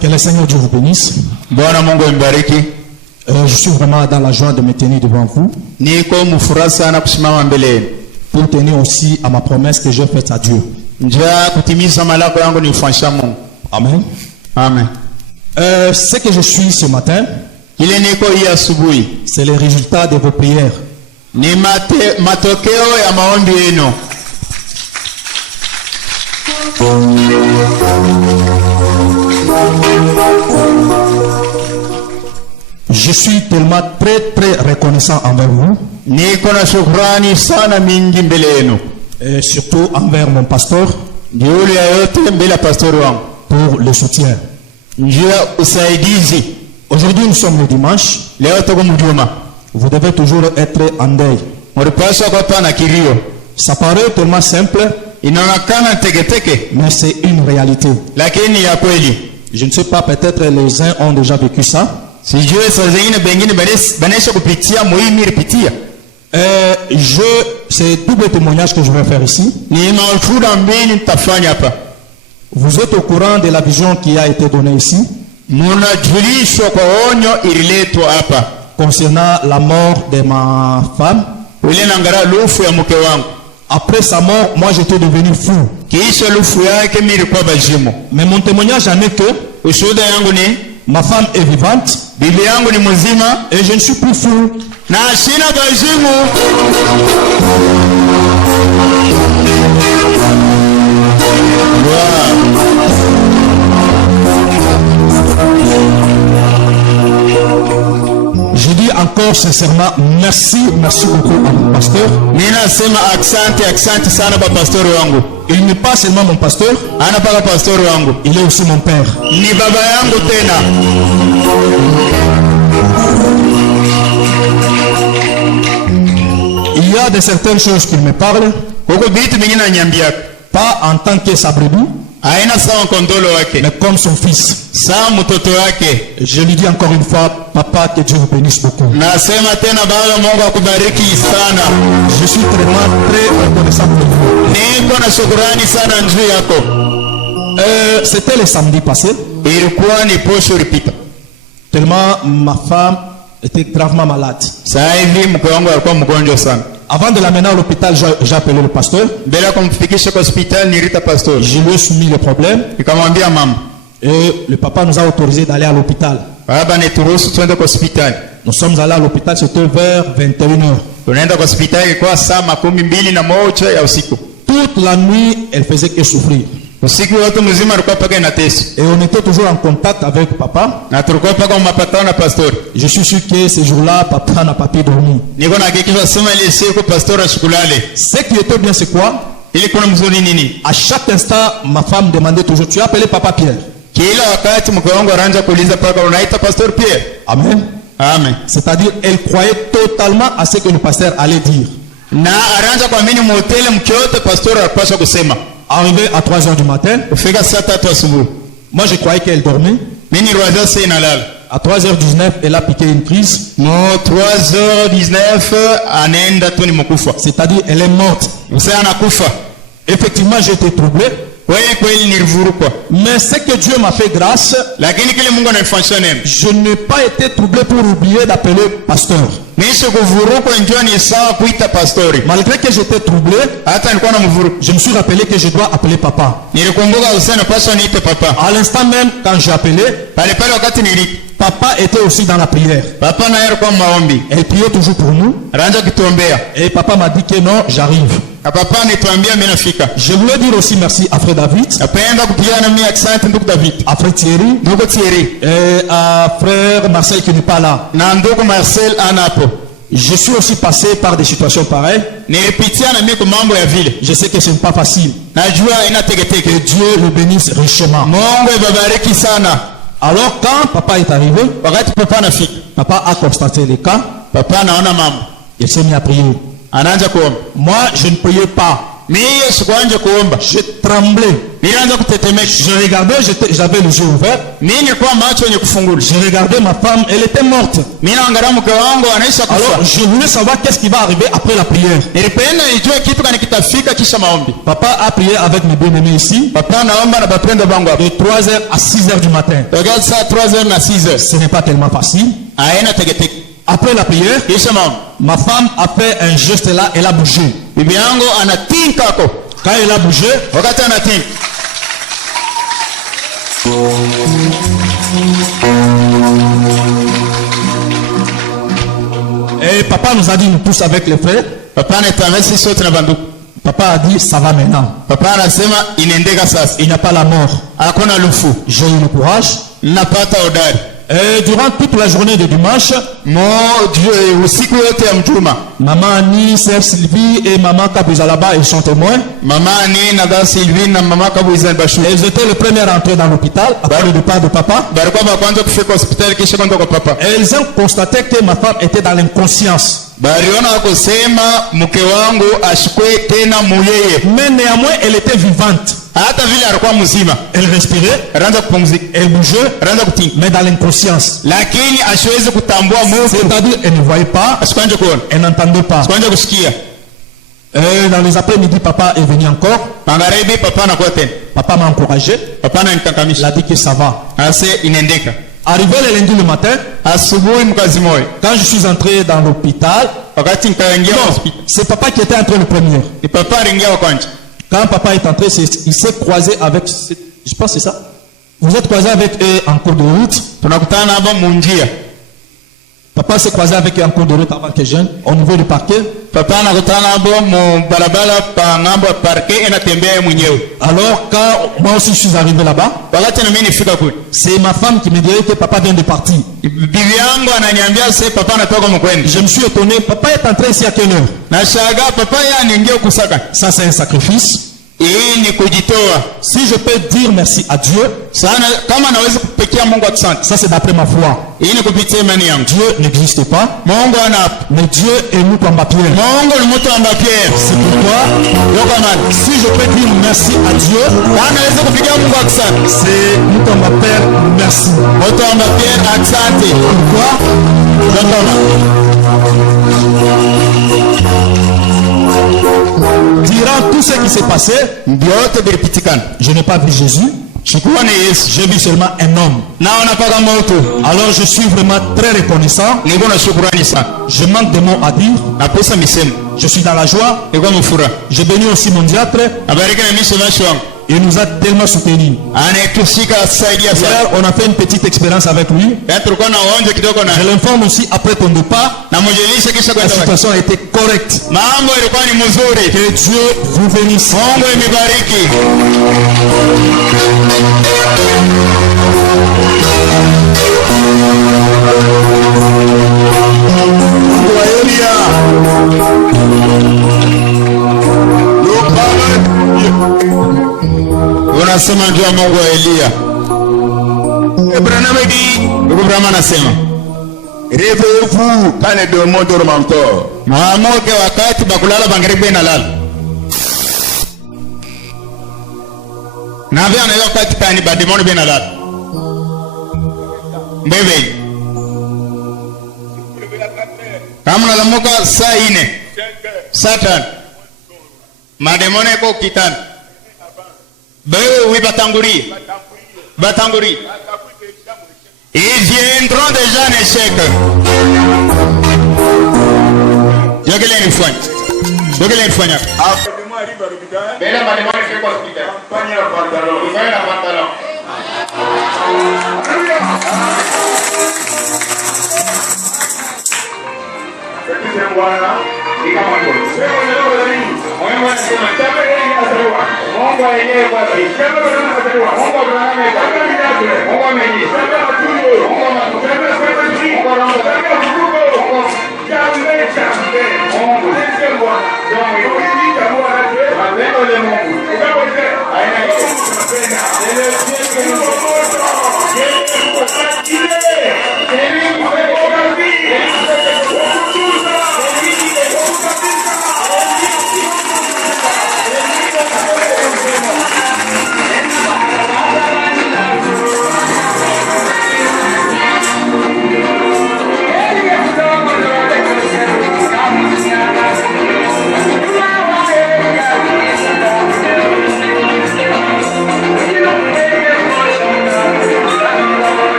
Que le Seigneur Dieu vous bénisse. Je suis vraiment dans la joie de me tenir devant vous. Pour tenir aussi à ma promesse que j'ai faite à Dieu. Amen. Amen. Ce que je suis ce matin, c'est le résultat de vos prières. Je suis tellement très reconnaissant envers vous. Et surtout envers mon pasteur pour le soutien. Aujourd'hui nous sommes le dimanche. Vous devez toujours être en deuil. Ça paraît tellement simple, mais c'est une réalité. Je ne sais pas, peut-être les uns ont déjà vécu ça. C'est double témoignage que je vais faire ici. Vous êtes au courant de la vision qui a été donnée ici concernant la mort de ma femme. Après sa mort, moi j'étais devenu fou. Mais mon témoignage en est que ma femme est vivante et je ne suis plus fou. Je dis encore sincèrement merci beaucoup à mon pasteur. Il n'est pas seulement mon pasteur, il est aussi mon père. Il y a de certaines choses qu'il me parle, pas en tant que sa brebis, mais comme son fils. Je lui dis encore une fois, papa, que Dieu vous bénisse beaucoup. Je suis très reconnaissant pour vous. C'était le samedi passé. Tellement ma femme était gravement malade. Avant de l'amener à l'hôpital, j'ai appelé le pasteur. Je lui ai soumis le problème. Et le papa nous a autorisé d'aller à l'hôpital. Nous sommes allés à l'hôpital, c'était vers 21h. Toute la nuit, elle faisait que souffrir. Et on était toujours en contact avec papa. Je suis sûr que ce jour-là, papa n'a pas pu dormir. Ce qui était bien, c'est quoi? À chaque instant, ma femme demandait toujours, tu as appelé papa Pierre? Amen. Amen. C'est-à-dire, elle croyait totalement à ce que le pasteur allait dire. Arrivé à 3h du matin, moi je croyais qu'elle dormait. À 3h19, elle a piqué une crise. 3h19, c'est-à-dire, elle est morte. Effectivement, j'ai été troublé. Mais c'est que Dieu m'a fait grâce. Je n'ai pas été troublé pour oublier d'appeler pasteur. Malgré que j'étais troublé, je me suis rappelé que je dois appeler papa. À l'instant même, quand j'ai appelé, papa était aussi dans la prière. Elle priait toujours pour nous. Et papa m'a dit que non, j'arrive. Je voulais dire aussi merci à frère David, à frère Thierry et à frère Marcel qui n'est pas là. Je suis aussi passé par des situations pareilles. Je sais que ce n'est pas facile. Que Dieu le bénisse richement. Alors quand papa est arrivé, papa a constaté les cas. Il s'est mis à prier. Moi, je ne priais pas. Je tremblais. Je regardais, j'avais les yeux ouverts. Je regardais ma femme, elle était morte. Alors je voulais savoir qu'est-ce qui va arriver après la prière. Papa a prié avec mes bien-aimés ici. De 3h à 6h du matin. Ce n'est pas tellement facile. Après la prière, ma femme a fait un geste là, elle a bougé. Quand elle a bougé, et papa nous a dit nous tous avec les frères. Papa a dit ça va maintenant. Il n'y a pas la mort. J'ai eu le courage. Et durant toute la journée de dimanche, maman Annie, sœur Sylvie et maman Kabuzalaba, ils sont témoins. Elles étaient les premières à entrer dans l'hôpital après le départ de papa. Elles ont constaté que ma femme était dans l'inconscience. Mais néanmoins, elle était vivante. Elle respirait, elle bougeait, mais dans l'inconscience. C'est-à-dire, elle ne voyait pas, elle n'entendait pas. Et dans les après-midi, papa est venu encore. Papa m'a encouragé. Il a dit que ça va. Arrivé le lundi le matin, quand je suis entré dans l'hôpital, c'est papa qui était entré le premier. Quand papa est entré, il s'est croisé avec, je pense que c'est ça. Vous êtes croisé avec eux en cours de route. Papa s'est croisé avec eux en cours de route avant que je vienne, au niveau du parquet. Alors quand moi aussi je suis arrivé là-bas, c'est ma femme qui me dirait que papa vient de partir. Je me suis étonné, papa est entré ici à quelle heure? Ça c'est un sacrifice. Si je peux dire merci à Dieu, ça c'est d'après ma foi. Dieu n'existe pas, mais Dieu est Mutomba Pierre. C'est pourquoi, si je peux dire merci à Dieu, c'est Mutomba Père, merci. Pourquoi? Durant tout ce qui s'est passé, je n'ai pas vu Jésus. J'ai vu seulement un homme. Alors je suis vraiment très reconnaissant. Je manque de mots à dire. Je suis dans la joie. J'ai béni aussi mon diatre. Il nous a tellement soutenus. Hier, on a fait une petite expérience avec lui. Je l'informe aussi après ton départ. La situation a été correcte. Que Dieu vous bénisse. Unasema ndio Mungu wa Elia. Abraham anasema réveillez-vous quand les démons dorment encore. Mwamoke wakati bakulala bangirebe na lala. Na vya na wakati kani ba demoni be na lala. Mbebe. Kama nalamuka saa 4. Satan. Mademoni ko kitani. Batanguri. Ils viendront déjà en échec. Jogelez une fois.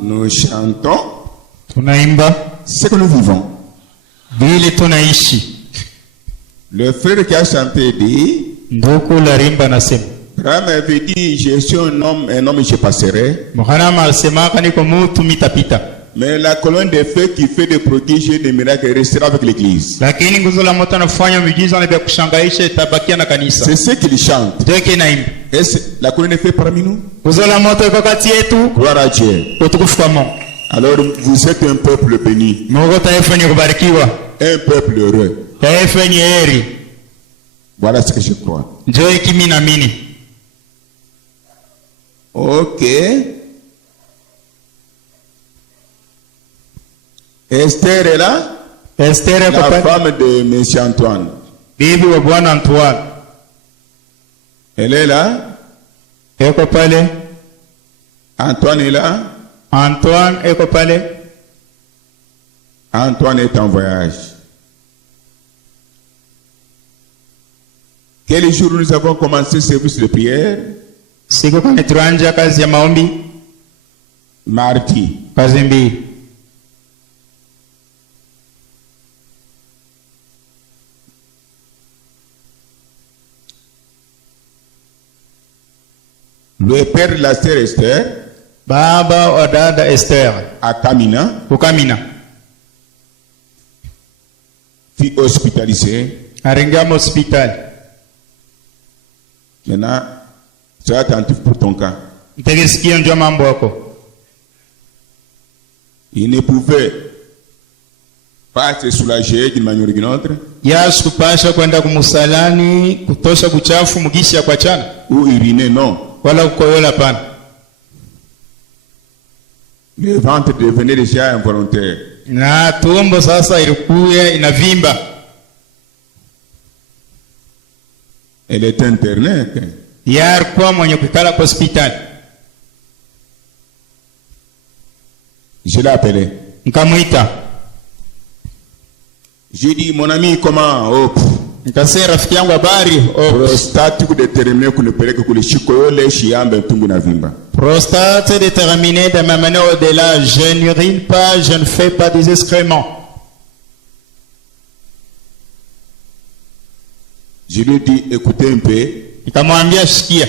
Nous chantons tunaimba ce que nous vivons. vile tunaishi. Le frère qui a chanté dit, Nduku larimba nasema Abraham avait dit, je suis un homme je passerai. Muharama alisemaka niko mutu mitapita, Mais la colonne de feu qui fait des prodiges et des miracles restera avec l'église. lakini nguzo la moto anafanya miujiza na vya kushangaisha itabakia na kanisa. C'est ce qu'il chante. Ndio kinaimba. Est-ce la colonne de feu parmi nous? Nguzo la moto iko kati yetu. Gloire à Dieu. Utukufu kwa Mungu. Alors vous êtes un peuple béni. Mungu taifa ni kubarikiwa. Un peuple heureux. Taifa ni heri. Voilà ce que je crois. Ndio kimi naamini. Ok. Esther est là. Esther est la femme de Monsieur Antoine. Bibi wa Bwana Antoine. Elle est là. Eko pale. Antoine est là. Antoine eko pale. Antoine est en voyage. Quel jour nous avons commencé ce service de prière? Siku kani tuanja kazi ya maombi. mardi. Kazi mbili. Le père de la sœur Esther, baba wa dada Esther, à Kamina, kukamina, fut hospitalisé. aringa hospital. Maintenant, sois attentif pour ton cas. Mtegesikia ndio mambo yako. Il ne pouvait pas se soulager d'une manière ou d'une autre. Yesu kupasha kwenda kumusalani kutosha kuchafu mugisha kwa chana. Ou uriner, non. Wala kukoyola pana. Le ventre devenait déjà involontaire. Na tumbo sasa ilikuwa inavimba. Elle était internée. Alikuwa mwenye kukala kwa hospitali. Je l'ai appelé. Nikamuita. J'ai dit, mon ami, comment? Oh, nikasema rafiki yangu habari. Prostate kudetermine kunipeleke kule shikoyole shiambe tungu na vimba. Prostate déterminée de m'amener au-delà. Je n'urine pas, je ne fais pas des excréments. Je lui ai dit, écoutez un peu. Nikamwambia sikia.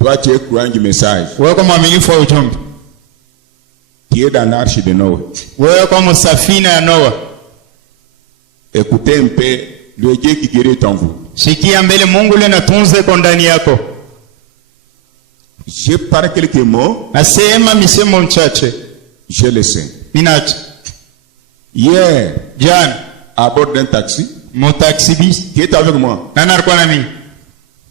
Toi, tu es croyant du message. Wewe kama mwaminifu wa ujumbe. Tu es dans l'arche de Noé. Wewe kama safina ya Noa. Écoutez un peu le Dieu qui guérit en vous. Sikia mbele Mungu yule anatunza kwa ndani yako. Je parle quelques mots. Nasema misemo mchache. Je le sais. Minacha. Hier, jana, à bord d'un taxi. Mon taxi bis. Qui est avec moi? Nani alikuwa na mimi?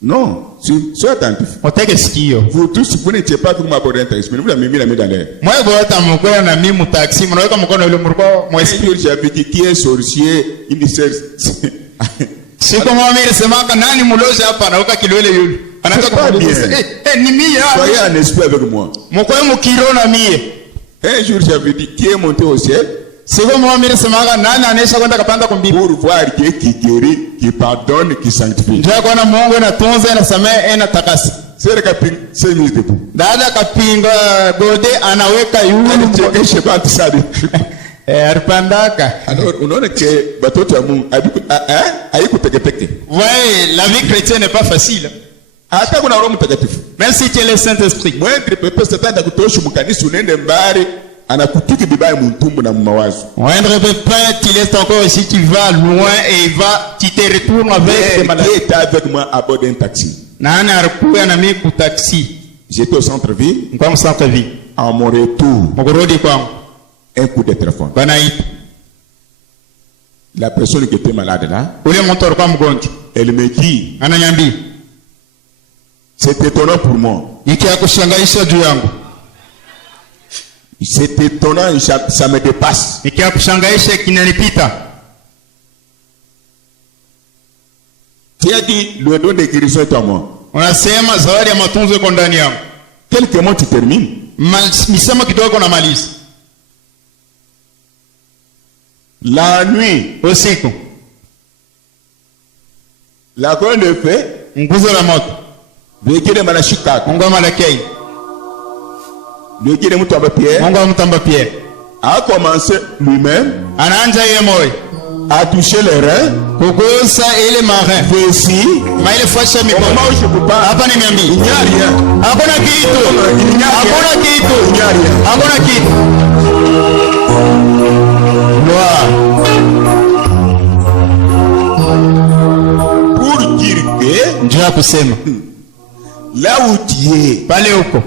Non, sois attentif. Oteke sikio. Vous tous, vous n'étiez pas avec moi à bord d'un taxi, mais vous l'avez mis la main dans l'air. Moi, je vais mkono na mimi taxi, mnaweka mkono ile mlikuwa mwesi. J'avais dit qui est sorcier, il dit Siko mwamiri semaka nani mulozi hapa na kilwele yule. Anataka kuuliza. Ni mimi hapa. Soyez en esprit avec moi. Mkono mukiro na mie. Un jour j'avais dit qui est monté au ciel. Siko mwamiri semaka nani anesha kwenda kapanda kumbibi. Pour voir Dieu qui guérit, qui pardonne, qui sanctifie. Njoo kwa Mungu anatunza na samehe na takasi. C'est kaping, c'est mise debout. Dada kapinga gode anaweka yule. Je sais pas tout ça. Arpandaka. Alors, unaona que batoto ya Mungu haikuteketeke. Ouais, la vie chrétienne n'est pas facile. Hata kuna Roho Mtakatifu. Même si tu es le Saint-Esprit. Mwendri pepe satani kutosha mkanisa unaende mbali anakutuki bibaya mtumbu na mawazo. Mwendri pepe tu laisses encore si tu vas loin et tu te retournes avec des maladies. Qui était avec moi à bord d'un taxi? Nani alikuwa na mimi ku taxi. J'étais au centre-ville. Kwa centre-ville. À mon retour. Mkurudi kwangu. Un coup de téléphone. Banaita. La personne qui était malade là. Ule mtu alikuwa mgonjwa. Elle me dit. Ananiambia. C'est étonnant pour moi. Ikiakushangaisha juu yangu. C'est étonnant, ça me dépasse. Ikiakushangaisha kinanipita. Tu as dit le don de guérison est à moi. Unasema zawadi ya matunzo iko ndani yangu. Quelques mots tu termines. Misema kidogo na maliza. La nuit. Usiku. La colonne de feu. Nguzo la moto. Vekile manashika. Mungu malakei. Vekile mtu amba Pierre. Mungu mtamba Pierre. A commencé lui-même. Anaanza yeye moyo. A touché les reins. Kugusa ile marin. Vesi. Maile fasha mikono. Comment je peux pas? Hapa nimeambia. Il n'y a rien. Hakuna kitu. Hakuna kitu. Il n'y a rien. Hakuna kitu. Pour dire que. Njoo kusema. Là où tu es. Pale huko.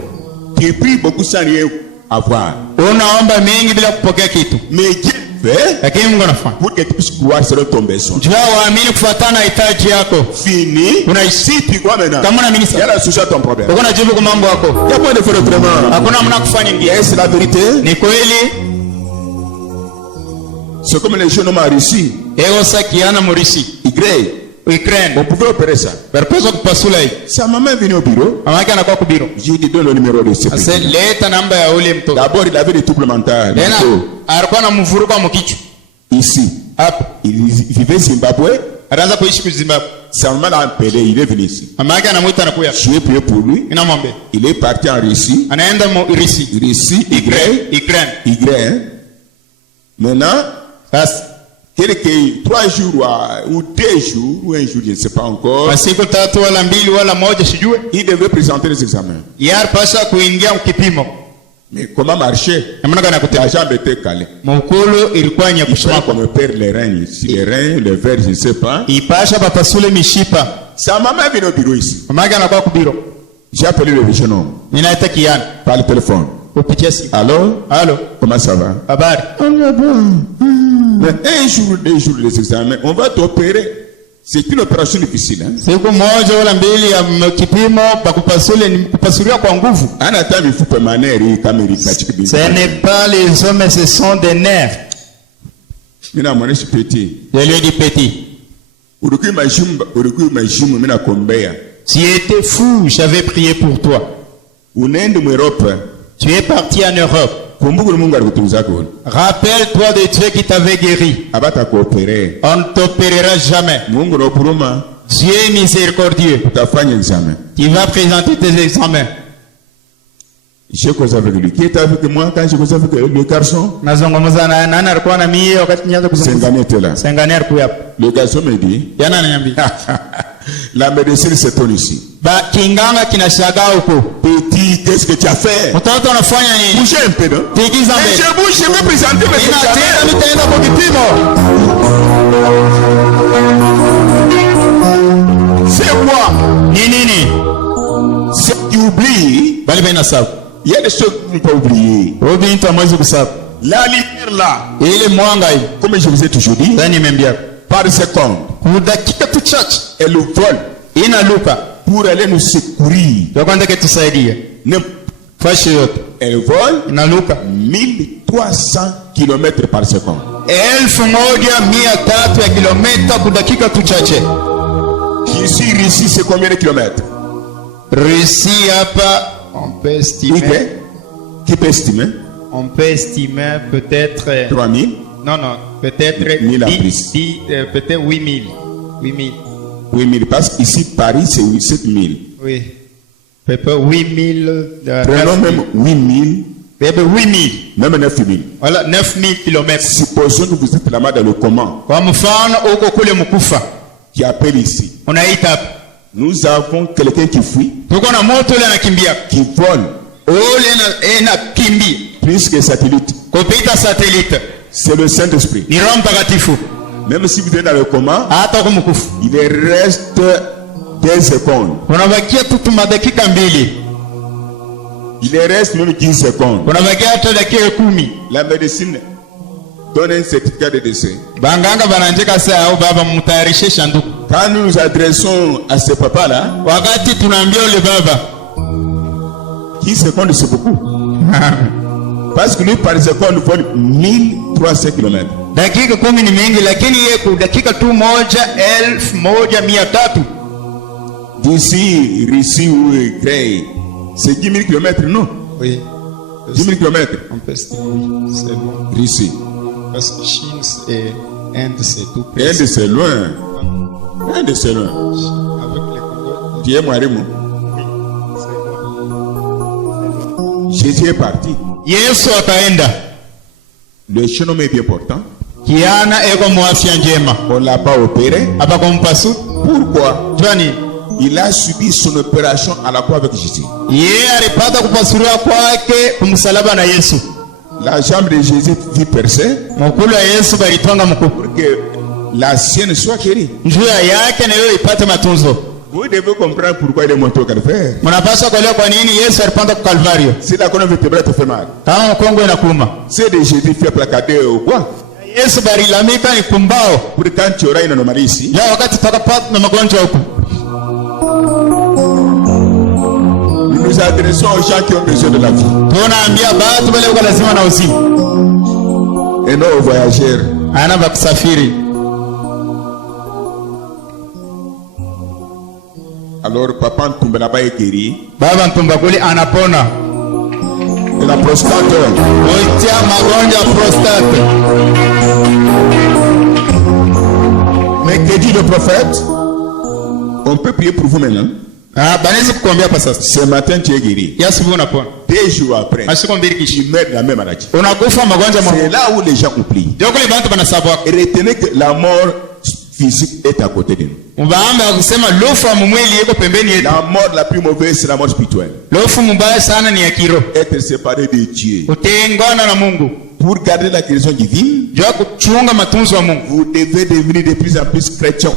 Tu pries beaucoup sans rien avoir. Unaomba mengi bila kupokea kitu. Mais Dieu fait. Lakini Mungu anafanya. Pour que tu puisses croire selon ton besoin. Njoo waamini kufuatana na hitaji yako. Fini. Unaishi tu crois maintenant. Kama unaamini sasa. Yala solution ton problème. Uko na jibu kwa mambo yako. Il y a pas de faire autrement. Hakuna mna kufanya ingine. C'est la vérité. Ni kweli. C'est comme les jeunes hommes en Russie. Ego sakiana morisi. Ukraine. On pouvait opérer ça. Perpeso kupasula hii. Sa maman est venue au bureau. Mama yake anakuwa kubiro. J'ai dit donne le numéro de ce pays. Asa leta namba ya ule mtoto. D'abord il avait des troubles mentaux. Alikuwa na mvuruko wa mkichwa. Ici. Hapa. Il vivait Zimbabwe. Anaanza kuishi ku Zimbabwe. Sa maman l'a appelé, il est venu ici. Mama yake anamuita anakuja. Je prié pour lui. Ninamwambia. Il est parti en Russie. Anaenda Russie. Russie, Ukraine. Maintenant, quelques 3 jours ou 2 jours ou 1 jour, je ne sais pas encore. Masiku 3 wala 2 wala 1 sijue. Il devait présenter les examens. Yapasha kuingia mkipimo. Mais comment marcher? La jambe était calée. Mukulu ilikuwa nyakushima. Comme perd les reins ici, les reins, les vers, je ne sais pas. Ipasha papasule mishipa. Sa maman vient au bureau ici. Mama yake anakuwa kubiro. J'ai appelé le jeune homme. Ninaita kiana. Par le téléphone. Kupitia simu. Allô? Comment ça va? Habari. Mais 1 jour, 2 jours les examens, on va t'opérer. C'est une opération difficile. Siku moja wala 2 ya kipimo bakupasule ni kupasulia kwa nguvu. Anata mifupa maneri kama ilikachika binti. Ce n'est pas les hommes, ce sont des nerfs. Mina mwaneshi petit. Je lui ai dit petit. Urukui maishimu mina kombea. Tu étais fou, j'avais prié pour toi. Unaenda Europe. Tu es parti en Europe. Rappelle-toi de Dieu qui t'avait guéri. On ne t'opérera jamais. Dieu est miséricordieux. Tu vas présenter tes examens. J'ai causé avec lui. Qui était avec moi quand j'ai causé avec le garçon? Le garçon me dit, la médecine se tourne ici. Petit, qu'est-ce que tu as fait? Bougez un peu, non? Mais je bouge, je vais présenter mes examens. C'est quoi? Si tu oublies, il y a des choses que tu ne peux pas oublier. La lumière là, comme je vous ai toujours dit, par seconde, elle vole pour aller nous secourir. Elle vole 1300 km par seconde. 1300 kilomita kwa dakika tu chache. Ici, Russie, c'est combien de kilomètres? Russie hapa, on peut estimer. Qui peut estimer? On peut estimer peut-être 3000. Non, peut-être 10, peut-être 8000. 8000, parce qu'ici, Paris, c'est 7000. Oui. Peut-être 8000. Prenons même 8000. Même 9000. Voilà, 9000 km. Supposons que vous êtes là-bas dans le comment. Qui appelle ici. Nous avons quelqu'un qui fuit. Qui vole. Plus que satellite. C'est le Saint-Esprit. Même si vous êtes dans le coma, il reste 2 secondes. Il reste même 10 secondes. La médecine donne un certificat de décès. Quand nous nous adressons à ce papa-là, 10 secondes c'est beaucoup. Parce que lui par seconde vole 1300 km. D'ici, Russie ou Ukraine, c'est 10 000 km, non? Oui. 10 000 km. On peut estimer, c'est loin. Russie. Parce que Chine et Inde, c'est tout près. Inde, c'est loin. Inde, c'est loin. Avec les Congolais. Tu es Marimo? Oui, c'est loin. Jésus est parti. Yesu akaenda. Le jeune homme est bien portant. Kiana eko mwafya njema. On l'a pas opéré. Abakompasu. Pourquoi? Jani. Il a subi son opération à la croix avec Jésus. Alipata kupasuliwa kwake kumsalaba na Yesu. La jambe de Jésus fut percée. Mukulu ya Yesu balitonga mkuu. Pour que la sienne soit guérie. Njia yake na yeye ipate matunzo. Vous devez comprendre pourquoi il est monté au Calvaire. Mnapaswa kuelewa kwa nini Yesu alipanda kwa Calvario. Si la colonne vertébrale te fait mal. Kama mkongo inakuuma. C'est de Jésus fait placader au bois. Yesu barilamika ni kumbao. Pour quand tu auras une anomalie ici. Ya wakati tutakapata na magonjwa huko. Nous nous adressons aux gens qui ont besoin de la vie. Tunaambia watu wale wako lazima na uzima. Et non aux voyageurs. Ana bakusafiri. Alors papa Ntumba est guéri. Baba Ntumba kule anapona. Et la prostate. Oitia magonjwa prostate. Mais que dit le prophète? On peut prier pour vous maintenant. Banaweza kukuombea hapa sasa. Ce matin tu es guéri. Asubuhi unapona. 2 jours après, Masiku mbili kisha tu meurs de la même maladie. Unakufa magonjwa C'est là où les gens oublient. Ndio kule bantu banasabwa. Retenez que la mort physique est à côté de nous. Mbaamba kusema lofu wa mwili yeko pembeni yetu. La mort la plus mauvaise c'est la mort spirituelle. Lofu mbaya sana ni ya kiroho. Être séparé de Dieu. Utengana na Mungu. Pour garder la guérison divine, Jua kuchunga matunzo ya Mungu. vous devez devenir de plus en plus chrétien.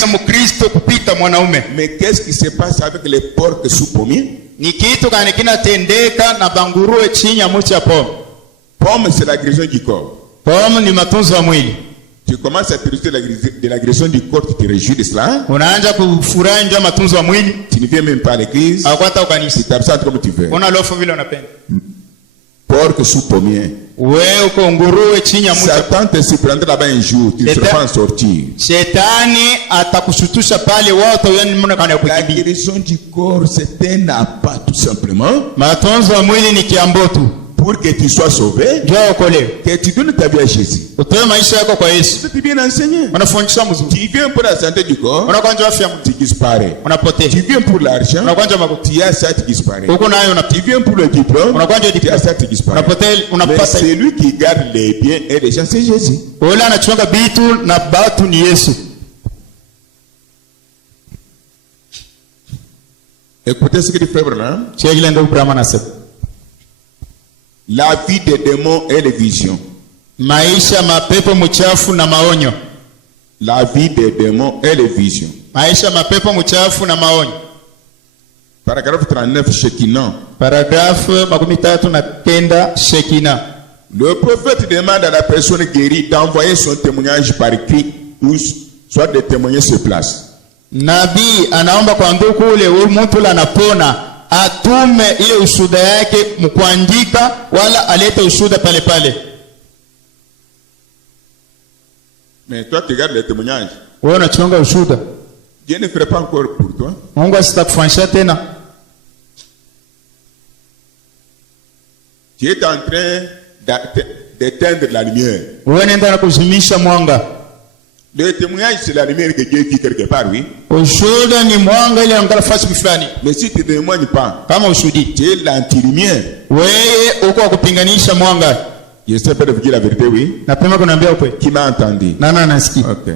Ya Mkristo kupita mwanaume. Mais qu'est-ce qui se passe avec les porcs sous pommier? Ni kitu gani kinatendeka na banguruwe chini ya mti ya pomme? Pomme c'est la guérison du corps. Pomme ni matunzo ya mwili. Tu commences à te réjouir de la guérison du corps, tu te réjouis de cela. Unaanza kufurahi ndio matunzo ya mwili. Tu ne viens même pas à l'église. Hakwata ukanisa. Tu t'absentes comme tu veux. Una lofu vile unapenda. Porc sous pommier. Wewe uko nguruwe chini ya mti. Satan te surprendra là-bas un jour, tu ne seras pas en sortir. Shetani atakushutusha pale wote yani mbona kana La kukimbia. guérison du corps c'est un appât tout simplement. Matunzo ya mwili ni kiambotu. Pour que tu sois sauvé, que tu donnes ta vie à Jésus. Tu es bien enseigné. Tu viens pour la santé du corps, tu disparais. Tu viens pour l'argent, tu as ça, tu disparais. Tu viens pour le diplôme, tu as ça, tu disparais. Mais celui qui garde les biens et les gens, c'est Jésus. Écoutez ce que dit Frère Branham. La vie des démons et les visions. Maisha mapepo mchafu na maonyo. La vie des démons et les visions. Maisha mapepo mchafu na maonyo. Paragraphe 39 Shekinah. Paragraphe 39 Shekinah. Le prophète demande à la personne guérie d'envoyer son témoignage par écrit ou soit de témoigner sur place. Nabii anaomba kwa ndugu ule mtu anapona atume ile ushuhuda yake mkuandika wala alete ushuhuda pale pale. Mais toi tu gardes les témoignages. Wewe unachunga ushuhuda. Dieu ne ferait pas encore pour toi. Mungu asitakufanyisha tena. Tu es en train d'éteindre la lumière. Wewe nenda na kuzimisha mwanga. Le témoignage c'est la lumière que Dieu fait quelque part, oui. Ushuhuda ni mwanga ile angalau fasi fulani. Mais si tu ne témoignes pas, kama ushudi, tu es l'anti-lumière. Wewe uko kupinganisha mwanga. Je sais pas de vous dire la vérité, oui. Napenda kuniambia ukweli. Qui m'a entendu? Nana nasikia. OK.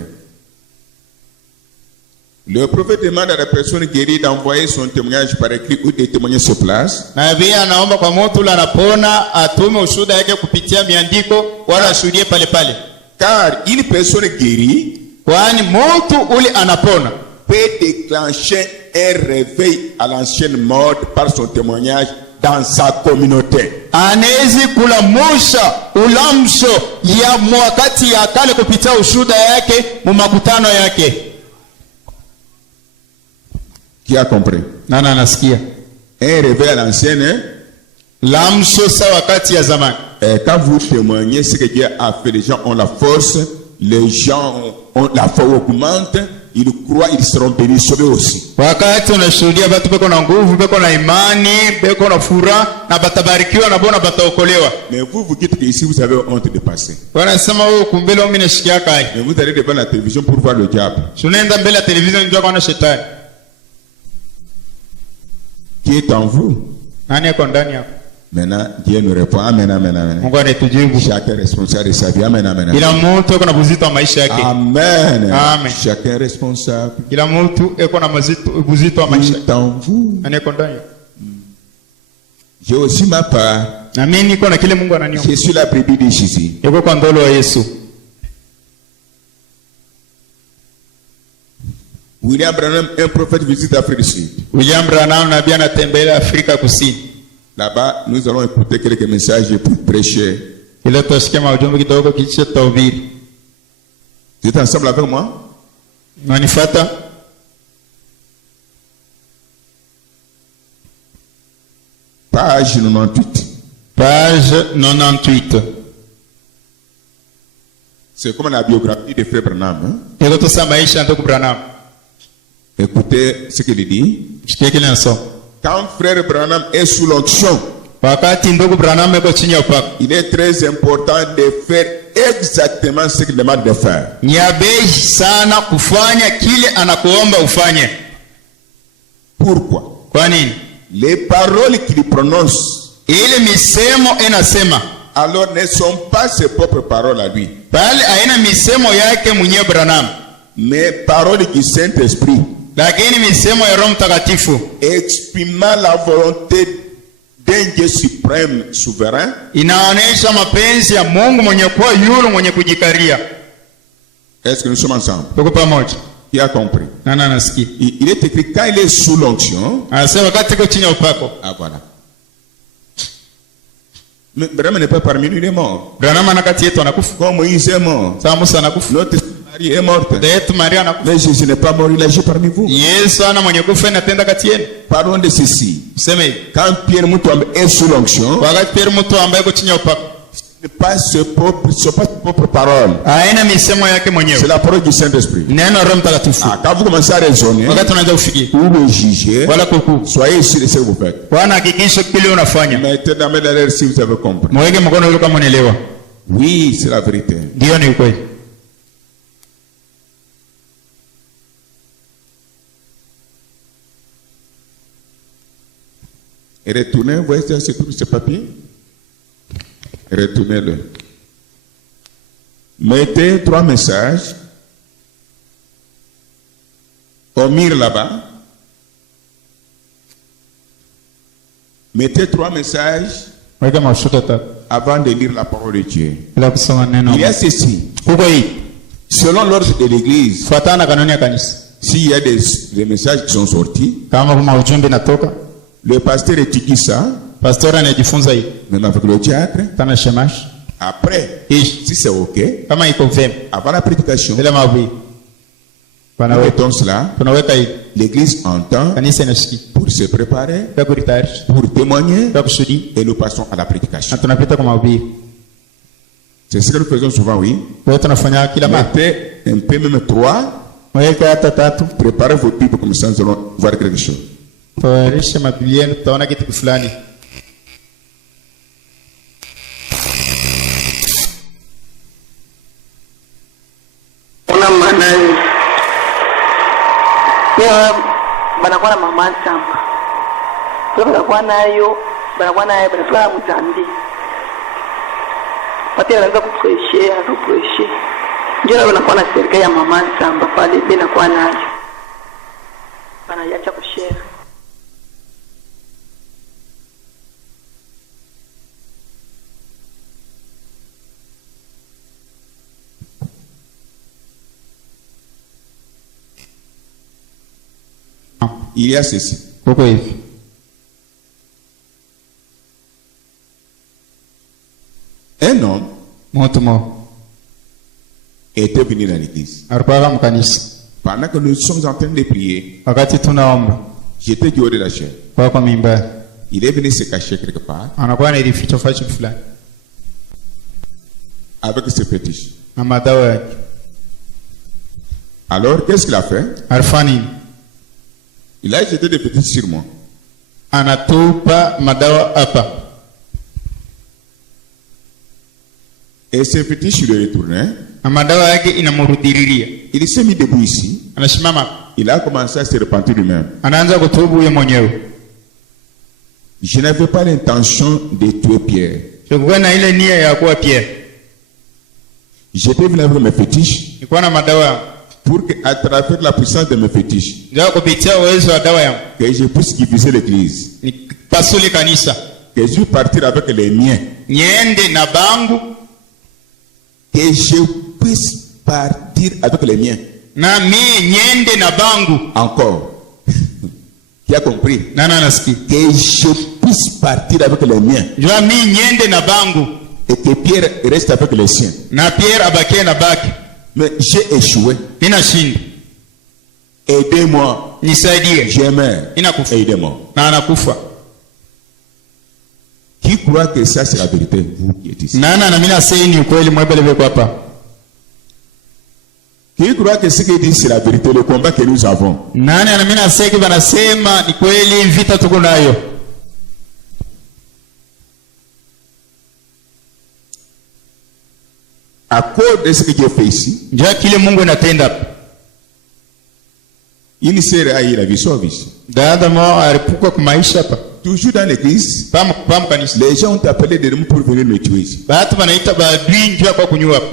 Le prophète demande à la personne guérie d'envoyer son témoignage par écrit ou de témoigner sur place. Nabii anaomba kwa mtu ule anapona atume ushuhuda yake kupitia miandiko wala ashuhudie pale pale. Car une personne guérie, kwani mtu ule anapona, peut déclencher un réveil à l'ancienne mode par son témoignage dans sa communauté. Anezi kulamusha ulamsho ya mwakati ya kale kupitia ushuhuda yake mu makutano yake. Qui a compris? Nana nasikia. Un réveil à l'ancienne, hein? Lamsho sa wakati ya zamani. Quand vous témoignez ce que Dieu a fait, les gens ont la force, les gens ont la foi augmente, ils croient, ils seront bénis, sauvés aussi. Wakati unashuhudia watu beko na nguvu, beko na imani, beko na furaha na batabarikiwa na bona bataokolewa. Mais vous dites que ici vous avez honte de passer. Wanasema wewe kumbele mimi nashikia kai. Mais vous allez devant la télévision pour voir le diable. Tunaenda mbele ya television ndio kwa shetani. Qui est en vous? Nani yako ndani yako? Maintenant, Dieu nous répond. Amen, amen, amen. Mungu anatujibu. Chacun responsable de sa vie. Amen, amen. Kila mtu yuko na uzito wa maisha yake. Amen. Amen. Chacun responsable. Kila mtu yuko na uzito wa maisha yake. En vous. Nani yako ndani? J'ai aussi ma part. Na mimi niko na kile Mungu ananiomba. Je suis la brebis de Jésus. Yuko kwa ndolo wa Yesu. William Branham, un prophète, visite l'Afrique du Sud. William Branham nabii anatembelea Afrika Kusini. Là-bas, nous allons écouter quelques messages pour prêcher. Ile tutasikia maujumbe kidogo kisha tutahubiri. Vous êtes ensemble avec moi? Unanifuata? Page 98. Page 98. C'est comme la biographie de Frère Branham. Iko tusa maisha ndugu Branham. Écoutez ce qu'il dit. Sikia kile nasoma. Quand Frère Branham est sous l'onction, Wakati ndugu Branham yuko chini ya upako, il est très important de faire exactement ce qu'il demande de faire. ni bei sana kufanya kile anakuomba ufanye. Pourquoi? Kwa nini? Les paroles qu'il prononce, Ile misemo inasema, alors ne sont pas ses propres paroles à lui, bali haina misemo yake mwenyewe Branham, mais paroles du Saint-Esprit, lakini misemo ya Roho Mtakatifu exprimant la volonté d'un Dieu suprême, souverain, inaonesha mapenzi ya Mungu mwenye kuwa yule mwenye kujikaria. Est-ce que nous sommes ensemble? Tuko pamoja? Qui a compris? Nani anasikia? Il est écrit quand il est sous l'onction. Anasema wakati yuko chini ya upako. Ah voilà. Mais Branham n'est pas parmi nous, il est mort. Branham anakati yetu anakufa. Comme Moïse est mort. Sawa Musa anakufa. Notre Marie est morte. Yetu Maria anakufa. Mais Jésus n'est pas mort, il agit parmi vous. Yesu ana mwenye kufa inatenda kati yenu. Parlons de ceci. Sema hivi. Quand Pierre Mutombe est sous l'onction, Wakati Pierre mtu ambaye yuko chini ya upako, ce n'est pas ses propres paroles. haina misemo yake C'est mwenyewe. la parole du Saint-Esprit. Neno la Roho Mtakatifu. Ah, quand vous commencez à raisonner, Wakati unaanza kufikia ou le juger, wala kuku, soyez sûr de ce que vous faites. Bwana hakikisha kile unafanya. Mettez dans mes derrière si vous avez compris. Mweke mkono yule kama unaelewa. Oui, c'est la vérité. Ndio ni ukweli. Et retournez, vous voyez ce papier? Retournez-le. Mettez 3 messages au mur là-bas. Mettez 3 messages Mweke mashuka tatu. avant de lire la parole de Dieu. Bila kusoma neno. Il y a ceci. Huko hii. Selon l'ordre de l'église, Fuatana na kanuni ya kanisa. s'il y a des messages qui sont sortis, Kama kuna ujumbe natoka, le pasteur étudie ça, pastor anajifunza hii. même avec le diacre. Tana shemash. Après, Ishi. si c'est OK, Kama iko vema. avant la prédication, Bila mavi. nous mettons cela, Tunaweka hii. l'église entend Kanisa inasikia. pour se préparer, Kwa kutayarisha. pour témoigner, Kwa kusudi. et nous passons à la prédication. Na tunapita kwa mahubiri. C'est ce que nous faisons souvent, oui. Kwa hiyo tunafanya kila mara. Mettez un peu, même 3, Mweke hata tatu. préparez vos Bibles comme ça, nous allons voir quelque chose. Tayarisha mabiblia yenu, tutaona kitu fulani. Una maana hiyo. Banakuwa na mama Nsamba. Kwa banakuwa nayo, banakuwa na mtambi. Pati anaanza kupreshe. Ndio banakuwa na serikali ya mama Nsamba pale banakuwa nayo. Banaacha kushare. Il y a ceci. Huko hivi. Un homme Mtu mo. était venu dans l'église. Alikuwa kama kanisa. Pendant que nous sommes en train de prier, Wakati tunaomba j'étais du haut de la chair. kwa mimba. Il est venu se cacher quelque part Anakuwa anajificha fachi fulani. avec ses fétiches. Na madawa yake. Alors, qu'est-ce qu'il a fait? Alifanya Il a jeté des fétiches sur moi. anatupa madawa hapa. Et ces fétiches, il le retournait. Na madawa yake inamrudililia. Il s'est mis debout ici. Anasimama. Il a commencé à se repentir lui-même. Anaanza kutubu yeye mwenyewe. Je n'avais pas l'intention de tuer Pierre. Sikuwa na ile nia ya kuwa Pierre. J'étais venu avec mes fétiches Nilikuwa na madawa pour qu'à travers la puissance de mes fétiches, ndio kupitia uwezo wa dawa yangu que je puisse diviser l'église. nipasule kanisa. Que je puisse partir avec les miens. Niende na bangu Que je puisse partir avec les miens. Na mie nyende na bangu. Encore. Qui a compris? Nana nasikia. Que je puisse partir avec les miens. Jua mie nyende na bangu. Et que Pierre reste avec les siens. Na Pierre abakie na baki. Mais j'ai échoué. Nina shinda. Aidez-moi. Nisaidie. J'ai mère. Inakufa. Aidez-moi. Na anakufa. Qui croit que ça c'est la vérité? Vous qui êtes ici. Nana na mina sei ni ukweli mwebele kwa hapa. Qui croit que ce qu'il dit c'est la vérité, le combat que nous avons? Nani na mina sei banasema ni kweli vita tuko nayo. À cause de ce que Dieu fait ici, Njoo kile Mungu anatenda. il sert à la vie sauve. Dada mo alipuka kwa maisha hapa. Toujours dans l'église, Pamu kanisa. les gens ont appelé des hommes pour venir me tuer ici. Batu banaita badui njoo kwa kunyua hapa.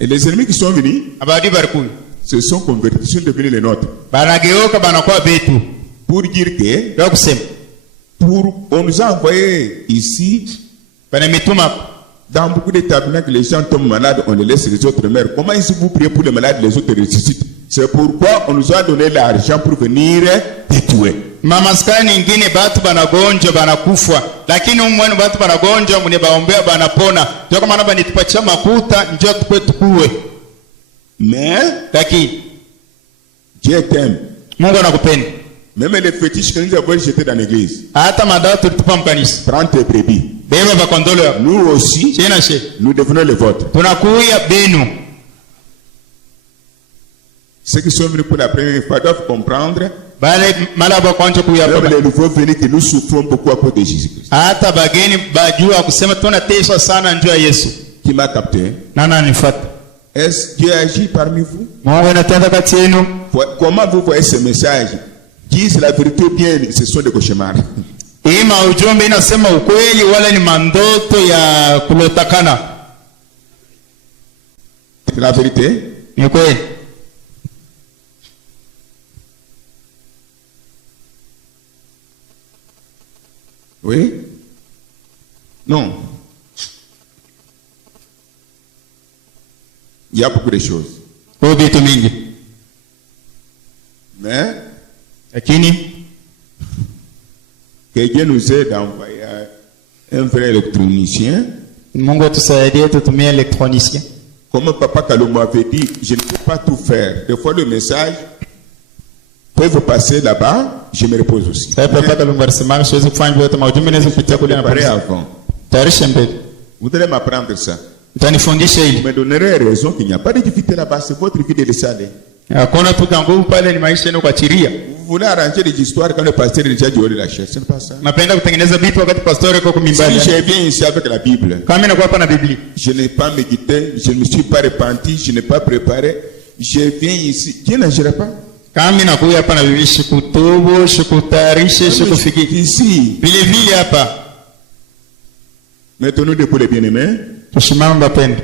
Et les ennemis qui sont venus Abadui barikuyu. se sont convertis, sont devenus les nôtres. Banageuka banakuwa betu. Pour dire que, Ndio kusema. on nous a envoyé ici, Banamituma dans beaucoup de tabernacles, les gens tombent malades, on les laisse les autres mères. Comment est-ce que vous priez pour les malades, les autres ressuscitent? C'est pourquoi on nous a donné l'argent pour venir te tuer. mamaskani nyingine batu banagonjwa banakufa, lakini umwenu batu banagonjwa mune baombea banapona. Ndio kama naba nitupatia makuta njoo tukwe tukuwe. Mais Lakini Dieu t'aime. Mungu anakupenda. Même les fétiches que nous avons jetés dans l'église. Hata madawa tulitupa mkanisa. Prends tes brebis. Beba bakondolo. Nous aussi, Sina she. nous devenons les vôtres. Tunakuya benu. Ceux qui sont venus pour la première fois doivent comprendre. Bale malaba kwanza kuya Même baba. les nouveaux venus que nous souffrons beaucoup à cause de Jésus-Christ. Hata bageni bajua kusema tunateswa sana njoo ya Yesu. Qui m'a capté? Nana nifuata. Est-ce que Dieu agit parmi vous? Mungu anatenda kati yenu. Comment vous voyez ce message? Disent la vérité ou bien ce sont des cauchemars? Ima ujumbe inasema ukweli wala ni mandoto ya kulotakana? C'est la vérité. Ni kweli. Oui? Non. Il y a beaucoup de choses. Kwa vitu mingi. Mais Lakini que Dieu nous aide à envoyer un vrai électronicien. Mungu atusaidie tutumie elektronicien. Comme Papa Kalou avait dit, je ne peux pas tout faire. Des fois le message peut vous passer là-bas, je me repose aussi. Sasa papa Kalungu alisema siwezi kufanya vyote maujumbe naweza kupitia kule na Préparez pale. avant. Tayarisha mbele. Vous allez m'apprendre ça. Utanifundisha Vous hili. me donnerez raison qu'il n'y a pas de difficulté là-bas, c'est votre vie de laisser aller. Hakuna tu nguvu pale, ni maisha yenu kuachiria. Vous voulez arranger des histoires quand le pasteur est déjà du haut de la chair, ce n'est pas ça. Napenda kutengeneza vitu wakati pastori yuko Si mimbali. je viens ici avec la Bible, Kama mimi nakuwa hapa na Biblia. je n'ai pas médité, je ne me suis pas repenti, je n'ai pas préparé, je viens ici, Dieu n'agira pas. Kama mimi nakuja hapa na Biblia shikutubu, shikutayarishe, shikufikiri. Ici, Vile vile hapa. mettons-nous debout les bien-aimés. Tusimame mpendo.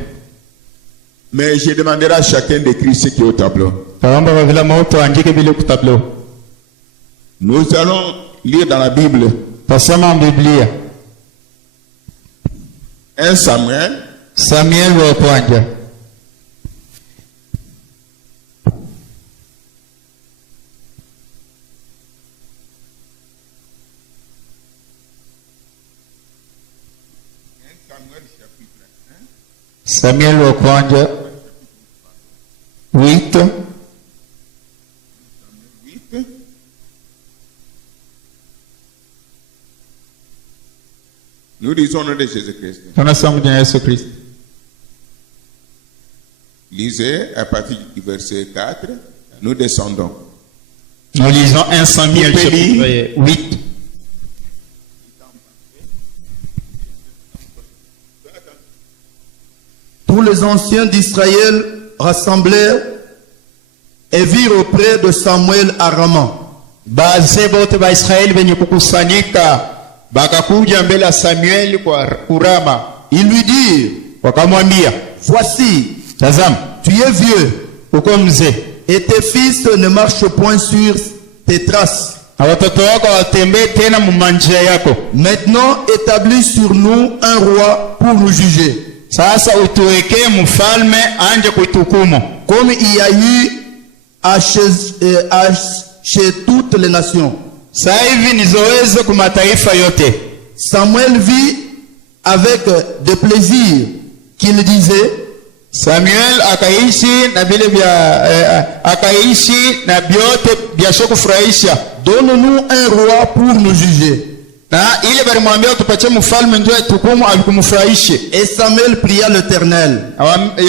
Mais je demanderai à chacun d'écrire ce qui est au tableau. Taomba kwa vile moto andike vile kutablo. Nous allons lire dans la Bible Tasoma Biblia. 1 Samuel, Samuel wa kwanza. Samuel wa kwanza 8. nous lisons au nom de Jésus-Christ. Tunasoma jina Yesu Kristo. Lisez à partir du verset 4, nous descendons. Nous lisons 1 Samuel Vous pouvez chapitre 8. Tous les anciens d'Israël rassemblèrent et virent auprès de Samuel à Rama. Bazee bote ba Israeli wenye kukusanyika bakakuja mbele ya Samuel kwa Rama. Ils lui dirent, Wakamwambia, voici, tazama, tu es vieux uko mzee et tes fils ne marchent point sur tes traces. na watoto wako watembee tena mumanjia yako. Maintenant, établis sur nous un roi pour nous juger. Sasa utuwekee mfalme anje kuitukumu, Comme il y a eu chez toutes les nations. Samuel vit avec de plaisir qu'il disait, Samuel akaishi na vile akaishi na vyote vya kufurahisha. Donne-nous un roi pour nous juger. Na ile balimwambia tupatie mfalme ndio tukumu alikumfurahishe. Et Samuel pria l'Éternel.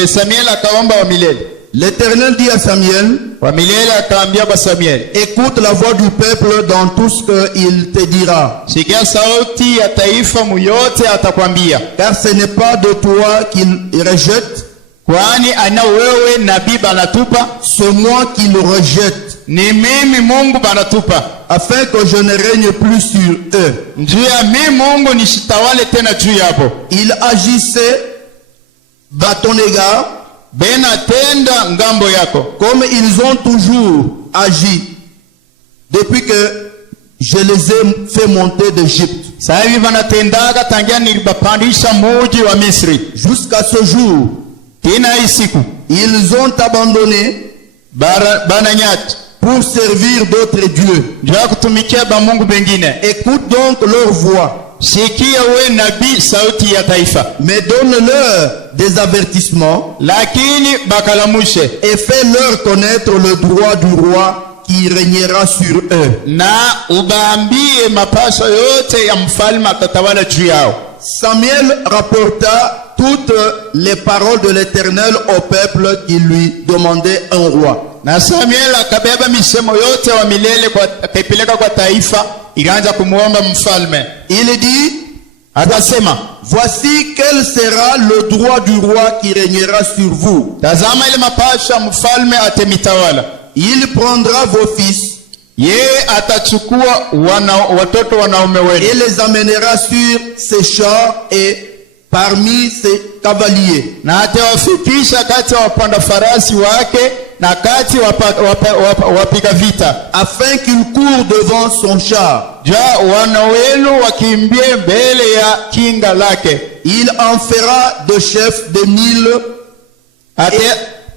Samuel akaomba wa milele. L'Éternel dit à Samuel, wa milele akaambia kwa Samuel, écoute la voix du peuple dans tout ce qu'il te dira. Sikia sauti ya taifa muyote atakwambia. Car ce n'est pas de toi qu'il rejette, kwani ana wewe nabii banatupa, c'est moi qui le rejette. Ni mimi Mungu banatupa, afin que je ne règne plus sur eux. Juu ya mimi Mungu nishitawale tena juu yabo. Il agissait à ton égard, benatenda ngambo yako, comme ils ont toujours agi depuis que je les ai fait monter d'Égypte. Sasa hivi banatendaga tangia nilibapandisha muji wa Misri. Jusqu'à ce jour, tena isiku ils ont abandonné bananyat pour servir d'autres dieux. Ndio kutumikia ba mungu bengine. Écoute donc leur voix. Sikia we nabii sauti ya taifa. Mais donne-leur des avertissements. Lakini bakalamushe. Et fais-leur connaître le droit du roi qui régnera sur eux. Na ubaambie mapasho yote ya mfalme atatawala juu yao. Samuel rapporta toutes les paroles de l'Éternel au peuple qui lui demandait un roi. Na Samuel akabeba misemo yote wa milele kwa akipeleka kwa taifa ilianza kumuomba mfalme. Il dit, akasema, voici quel sera le droit du roi qui régnera sur vous. Tazama ile mapasho mfalme atemitawala. Il prendra vos fils. Yeye atachukua watoto wanaume wenu. Et les amènera sur ses chars et parmi ses cavaliers. Na atawafikisha kati wapanda farasi wake na kati wapiga vita. Afin qu'il court devant son char. Ja wana wenu wakimbie mbele ya kinga lake. Il en fera de chefs de 1000.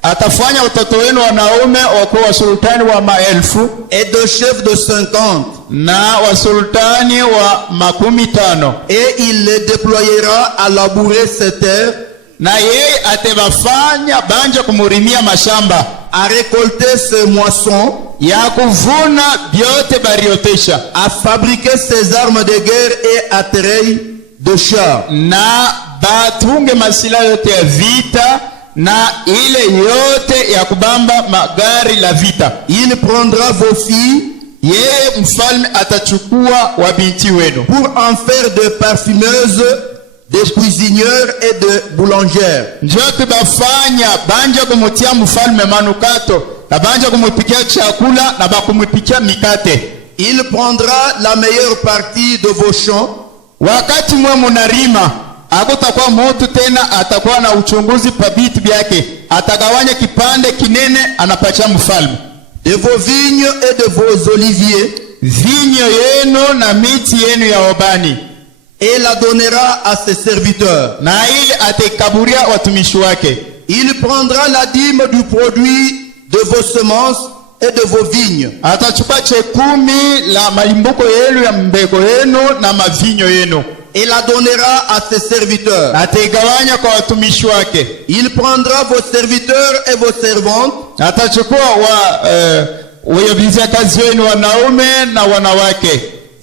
Atafanya watoto wenu wanaume wakuwa wasultani wa maelfu. Et de chefs de 50. Na wasultani wa 50. Et il les déployera à labourer ses terres. Na yeye atebafanya banja kumurimia mashamba. À récolter ses moissons. Ya kuvuna byote bariotesha. À fabriquer ses armes de guerre et atterreilles de chars. Na batunge masila yote ya vita. Na ile yote ya kubamba magari la vita. Il prendra vos filles. Yeye mfalme atachukua wabinti wenu. Pour en faire de parfumeuses, des cuisinières et de boulangères. Njote bafanya banja kumutia mfalme manukato. Na banja kumupikia chakula na bakumupikia mikate. Il prendra la meilleure partie de vos champs. Wakati mwe munarima, hakutakuwa mtu tena atakuwa na uchunguzi pa vitu vyake. Atagawanya kipande kinene anapatia mfalme. De vos vignes et de vos oliviers. Vinyo yenu na miti yenu ya obani. Et la donnera à ses serviteurs. Na ili atekaburia watumishi wake. Il prendra la dîme du produit de vos semences et de vos vignes. Atachukua 10% la malimbuko yenu ya mbeko yenu na mavinyo yenu. Et la donnera à ses serviteurs. Ategawanya kwa watumishi wake. Il prendra vos serviteurs et vos servantes. Atachukua wafanyakazi wenu wanaume na wanawake.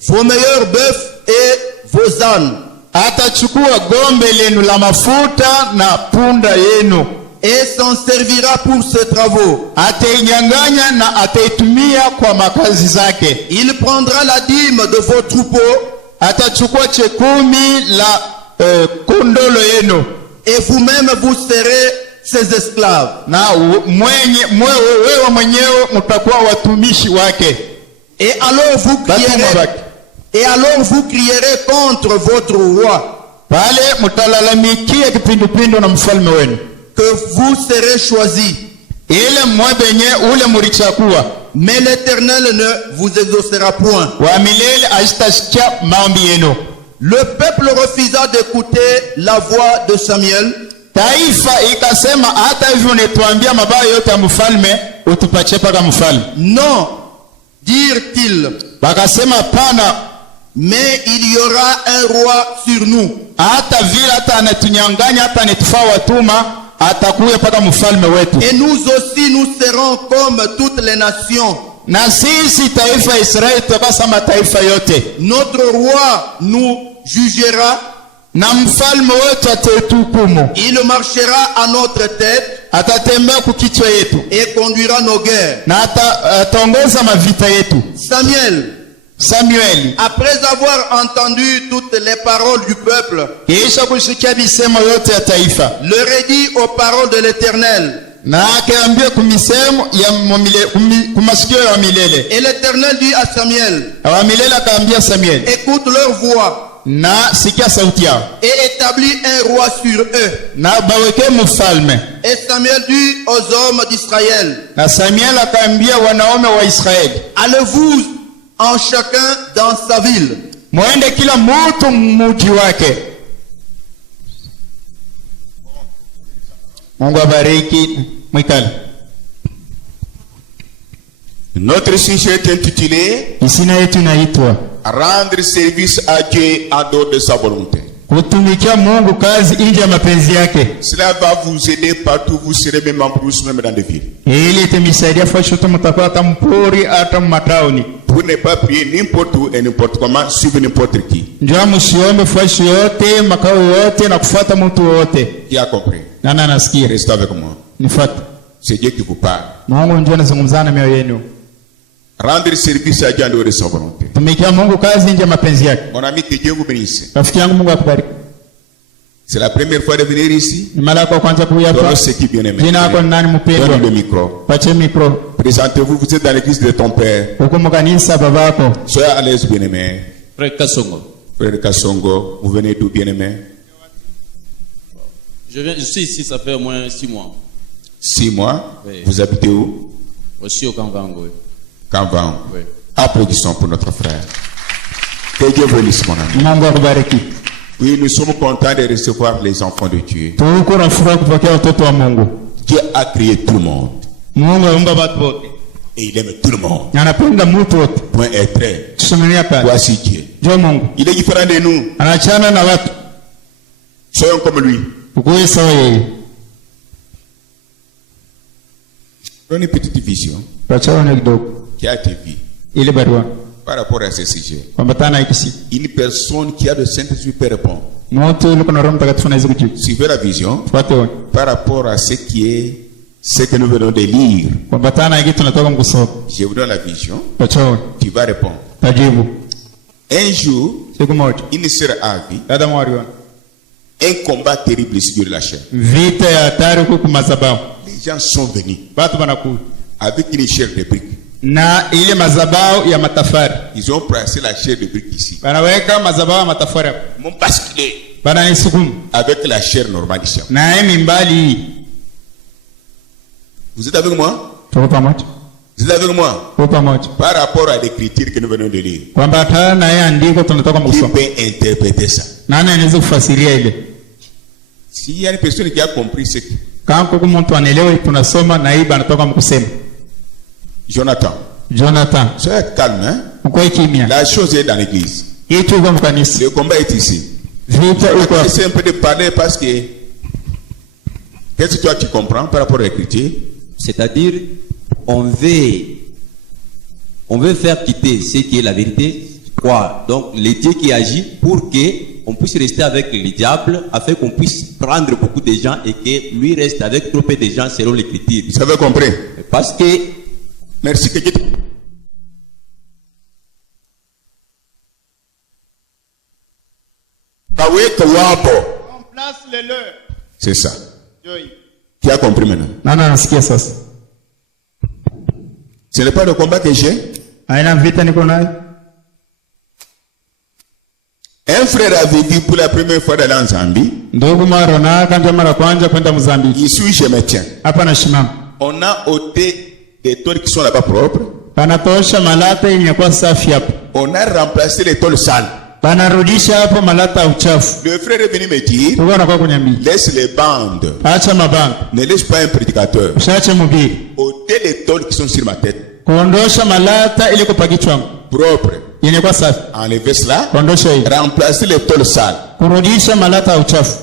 Vos meilleurs bœufs et vos ânes. Atachukua gombe lenu la mafuta na punda yenu. Et s'en servira pour ses travaux. Atainyanganya na ataitumia kwa makazi zake. Il prendra la dîme de vos troupeaux. Atachukua 10% la kondolo yenu. Et vous-même vous serez ses esclaves. Na wewe mwenyewe mtakuwa watumishi wake. Et alors vous crierez. Et alors vous crierez contre votre roi. Pale mutalalamikia kipindupindu na mfalme wenu. Que vous serez choisis. Ile mwabenye ule murichakua. Mais l'Éternel ne vous exaucera point. Wa milele asitasikia maombi yenu. Le peuple refusa d'écouter la voix de Samuel. Taifa ikasema hata hivyo unatuambia mabaya yote ya mfalme utupatie paka mfalme. Non, dirent-ils. Bakasema pana, mais il y aura un roi sur nous. Hata vile hata anatunyanganya hata anatufaa watuma atakuya paka mfalme wetu. Et nous aussi nous serons comme toutes les nations. Na sisi taifa Israeli tukasa mataifa yote. Notre roi nous jugera. Na mfalme wetu atatuhukumu. Il marchera à notre tête. Atatembea kukichwa yetu. Et conduira nos guerres. Na ataongoza mavita yetu. Samuel, après avoir entendu toutes les paroles du peuple, leur a dit aux paroles de l'Éternel. Et l'Éternel dit à Samuel, écoute leur voix et établis un roi sur eux. Et Samuel dit aux hommes d'Israël, allez-vous en chacun dans sa ville. Notre sujet est intitulé Rendre service à Dieu en dehors de sa volonté. Cela va vous aider partout, vous serez même en brousse, même dans des villes. Vous ne pas prier n'importe où et n'importe comment, suivre n'importe qui. Qui a compris? Restez avec moi. C'est Dieu qui vous parle. Rendre service à Dieu en dehors de sa volonté. Mon ami, que Dieu vous bénisse. C'est la première fois de venir ici. Donne ce qui bien aimé. Donne le micro. Présentez-vous, vous êtes dans l'église de ton père. Soyez à l'aise, bien aimé. Frère Kassongo. Frère Kassongo, vous venez d'où, bien aimé? Je suis ici, ça fait au moins 6 mois. 6 mois? Oui. Vous habitez où? Aussi au Kamvango. Kamvango. Oui. Applaudissons pour notre frère. Que Dieu vous bénisse, mon ami. Oui, nous sommes contents de recevoir les enfants de Dieu. Dieu a créé tout le monde. Et il aime tout le monde. Point est très. Voici Dieu. Il est différent de nous. Soyons comme lui. Donne une petite vision qui a été vue par rapport à ce sujet. Une personne qui a le Saint-Esprit peut répondre. Suivez la vision par rapport à ce qui est ce que nous venons de lire. Je vous donne la vision. Tu vas répondre. Un jour, une sœur a vu un combat terrible sur la chair. Les gens sont venus avec une chair de briques. Ils ont placé la chair de briques ici. Ils m'ont basculé avec la chair normale ici. Vous êtes avec moi? Vous êtes avec moi? Par rapport à l'écriture que nous venons de lire. Qui peut interpréter ça? S'il y a une personne qui a compris ce que... Jonathan. Soyez calme, hein? La chose est dans l'église. Le combat est ici. Je vais essayer un peu de parler parce que... Qu'est-ce que toi tu comprends par rapport à l'écriture? C'est-à-dire, on veut faire quitter ce qui est la vérité. Quoi? Donc, le Dieu qui agit pour qu'on puisse rester avec le diable, afin qu'on puisse prendre beaucoup de gens et que lui reste avec trop peu de gens selon l'écriture. Vous avez compris? Parce que... Merci que Dieu... On place les leurs. C'est ça. Qui a compris maintenant? Ce n'est pas le combat que j'ai. Un frère avait dit pour la première fois d'aller en Zambie. Ici, je me tiens. On a ôté des tôles qui sont là-bas propres. On a remplacé les tôles sales. banarudisha hapo malata uchafu. Le frère est venu me dire, Unaona kwa kunyambi. laisse les bandes. Acha mabanga. Ne laisse pas un prédicateur. Usiache mhubiri. Ôtez les tôles qui sont sur ma tête. Kuondosha malata ili kupakichwa. Propre. Yenye kwa safi. Enlevez cela. Kuondosha hiyo. Remplacez les tôles sales. Kurudisha malata uchafu.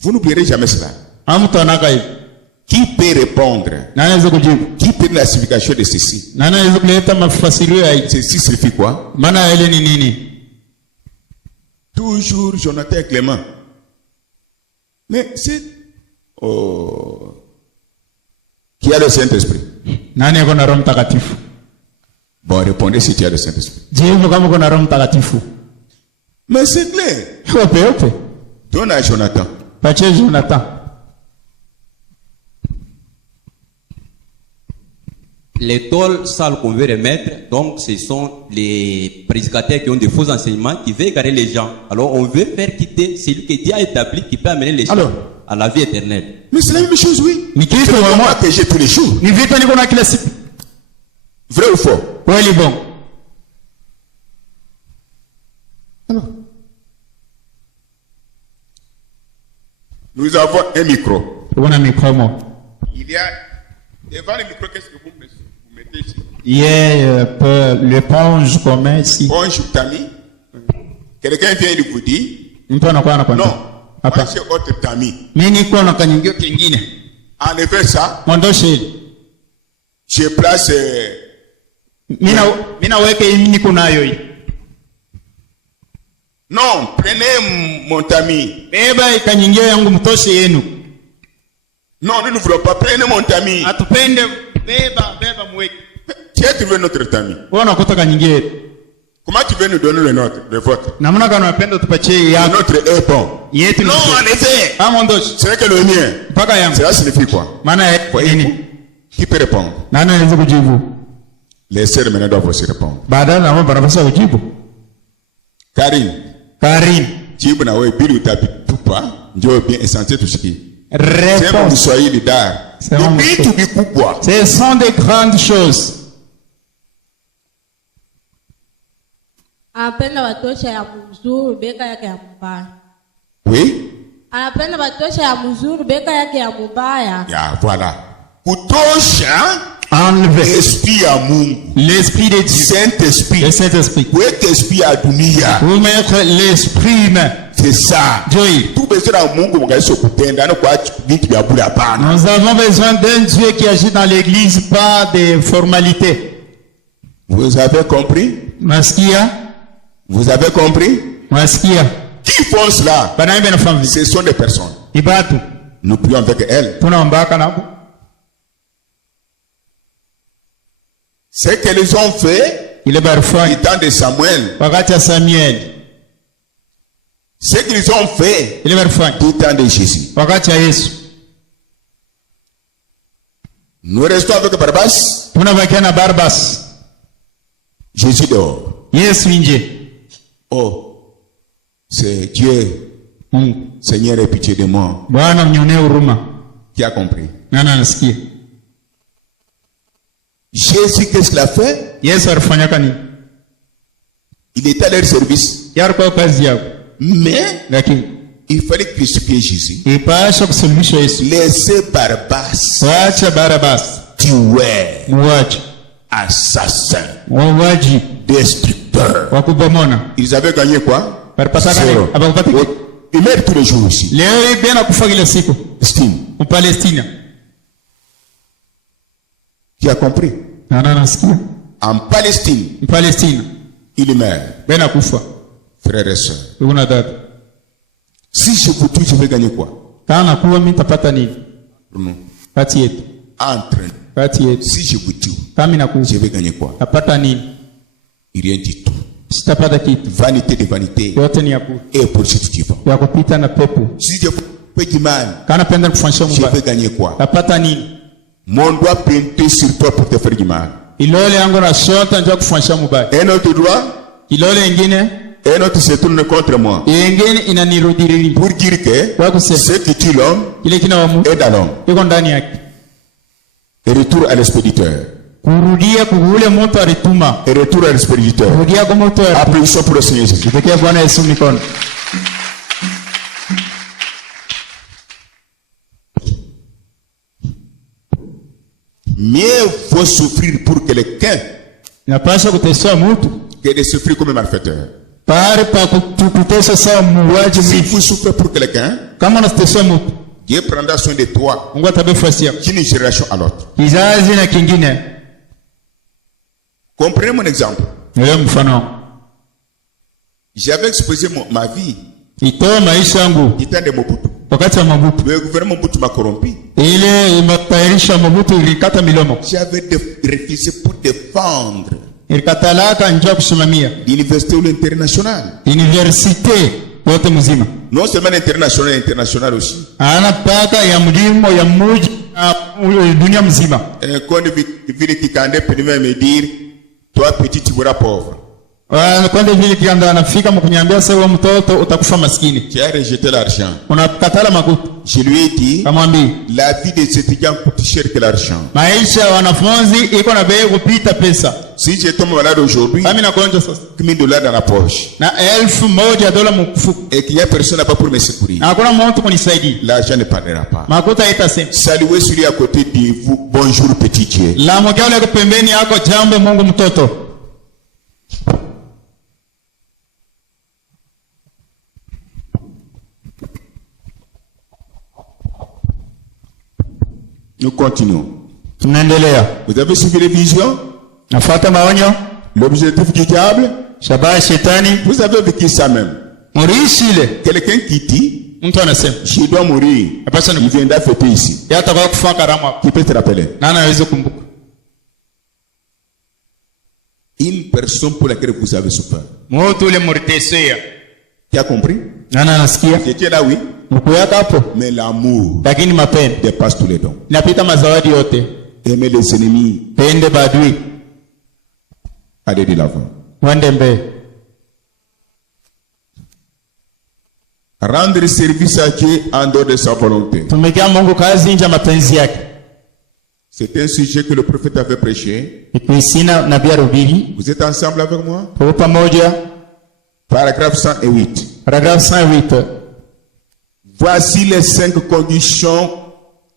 Vous n'oublierez jamais cela. Hamtaonaka hivi. Qui peut répondre? Nani anaweza kujibu? Qui peut la signification de ceci? Nani anaweza kuleta mafasirio ya hii? Ceci signifie quoi? Maana ile ni nini? Toujours Jonathan Clément. Mais c'est... Qui a le Saint-Esprit? Nani yuko na Roho Mtakatifu? Bon, répondez si tu as le Saint-Esprit. Jibu kama uko na Roho Mtakatifu. Mais c'est clair. Ope. Donne à Jonathan. Pache Jonathan. Les tôles sales qu'on veut remettre, donc ce sont les prédicateurs qui ont des faux enseignements, qui veulent égarer les gens. Alors on veut faire quitter celui que Dieu a établi, qui peut amener les gens à la vie éternelle. Mais c'est la même chose, oui. Ni kitu C'est wa moi que j'ai tous les jours. Ni vita niko na kila siku. Vrai ou faux? Kweli bon. Alors, nous avons un micro. Kuna mikomo. Il y a devant le micro, qu'est-ce que vous mettez ici? Il y a l'éponge qu'on met ici. Éponge tamis. Quelqu'un vient et vous dit, Mtu anakuwa anakwambia. non, moi Hapa. j'ai autre tamis. Mimi niko na kanyingio kingine. Enlevez ça. Mondoshe hili. Je place... Mimi naweka hii niko nayo hii. Non, prenez mon tamis. Beba kanyingio yangu mtoshe yenu. Non, nous ne voulons pas. Prenez mon tamis. Atupende beba mweke. Tu as trouvé notre tamis. Wewe unakuta kanyingio yetu. Comment tu veux nous donner le nôtre, le vôtre? Namna gani unapenda tupatie Le yako? nôtre est bon. Yetu Non, enlevez. Mondoshe. C'est vrai que le mien. Mpaka yangu. Cela signifie quoi? Maana nini? Voyez-vous? Qui peut répondre? Nani anaweza kujibu? Les sœurs maintenant doivent aussi répondre. Baadaye na mambo anapaswa kujibu. Karim, jibu na wewe bili utapitupa njoo bien essentiel tusikie. Sema Mswahili dar. Ni vitu vikubwa. Ce sont des grandes choses. Anapenda watosha ya mzuri beka yake ya mbaya. Oui? Anapenda watosha ya mzuri beka yake ya mbaya. Ya, voilà. Kutosha enlever esprit ya Mungu. L'esprit de Dieu. Saint-Esprit. Le Saint-Esprit. Kuweka esprit ya dunia. Vous mettre l'esprit humain. C'est ça. Dieu. Tout besoin na Mungu mkaiso kutenda na kwa vitu vya bure hapana. Nous avons besoin d'un Dieu qui agit dans l'église, pas des formalités. Vous avez compris? Maskia? Vous avez compris? Maskia? Qui font cela? Ce sont des personnes. Ibatu. Nous prions avec elles. Ce qu'elles ont fait du temps de Samuel. Ce qu'ils ont fait du temps de Jésus. Nous restons avec Barabbas. Jésus dehors. Oh, c'est Dieu. Seigneur, aie pitié de moi. Qui a compris? Jésus, qu'est-ce qu'il a fait? Il était à leur service. Mais il fallait crucifier Jésus. Laissez Barabbas tuer, assassin, destructeur. Ils avaient gagné quoi? Zéro. Ils meurent tous les jours ici. Palestine. Qui a compris? En Palestine, il meurt. Frères et sœurs. Si je vous tue, je vais gagner quoi? Non. Entre. Si je vous tue, je vais gagner quoi? Il rien du tout. Vanité de vanité. Et poursuite du vent. Si je fais du mal, je vais gagner quoi? Mon doigt pointé sur toi pour te faire du mal. Un autre doigt, un autre se tourne contre moi. Pour dire que ce qui tue l'homme est dans l'homme. Et retour à l'expéditeur. kurudia kule moto alituma. Et retour à l'expéditeur. Kurudia kwa moto. Applaudissons pour le Seigneur Jésus. Tupigie Bwana Yesu mikono. Mieux vaut souffrir pour quelqu'un Inapaswa kuteswa mtu que de souffrir comme un malfaiteur. pale pa kuteswa sawa muuaji. Si vous souffrez pour quelqu'un, Kama unateswa mtu, Dieu prendra soin de toi Mungu atabefuasia d'une génération à l'autre. kizazi na kingine. Comprenez mon exemple. Leo mfano, J'avais exposé ma vie itoa maisha yangu du temps de Mobutu. wakati wa Mobutu. Le gouvernement Mobutu m'a corrompu. Ile matayarisha Mobutu ilikata milomo. J'avais refusé pour défendre Ilikatalaka njia kusimamia l'université ou l'international. universite wote mzima. Non seulement l'international, international aussi. Anataka ya mlimo ya muji na dunia mzima. Quand vile Kikande peut me dire, toi petit tu mourras pauvre. Kwenda vile kianda anafika mkunyambia sasa mtoto utakufa maskini. Tu as rejeté l'argent. Unakatala makuta. Je lui ai dit, Kamwambia la vie des étudiants coûte cher que l'argent. maisha ya wanafunzi iko na bei kupita pesa. Si je tombe malade aujourd'hui, Mimi nakonja sasa $1000 dans la poche, na $1,000 mfuko. et qu'il n'y a personne là-bas pour me secourir, Na hakuna mtu kunisaidia. l'argent ne parlera pas. Makuta itasema. Saluez celui à côté de vous, bonjour petit Dieu. La mmoja yule pembeni yako, jambo Mungu mtoto. Nous continuons. Tunaendelea. Vous avez suivi les visions, Nafuata maonyo, l'objectif du diable. shabaha shetani. Vous avez vécu ça même. Murishi ile. Quelqu'un qui dit, Mtu anasema, je dois mourir, hapasha il ni viendra fêter ici. yata kwa kufa karamu hapo. Qui peut te rappeler? Nani anaweza kumbuka? Une personne pour laquelle vous avez souffert. Mtu ule muritesia. Tu as compris? Nani anasikia? J'étais là, oui. Mkuyaka hapo. Mais l'amour Lakini mapendo dépasse tous les dons. inapita mazawadi yote. Aimer les ennemis, Pende badui, aller de l'avant. wende mbele. Rendre service à Dieu en dehors de sa volonté. Tumekia Mungu kazi nje ya mapenzi yake. C'est un sujet que le prophète avait prêché. Ikuisina nabii Rubiri. Vous êtes ensemble avec moi? Kwa pamoja. Paragraphe 108. Paragraphe 108. Voici les 5 conditions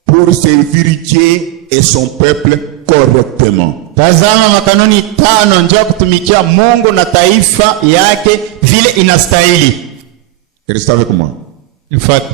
pour servir Dieu et son peuple correctement. Tazama makanuni 5 njia kutumikia Mungu na taifa yake vile inastahili. Restez avec moi. Mfuate.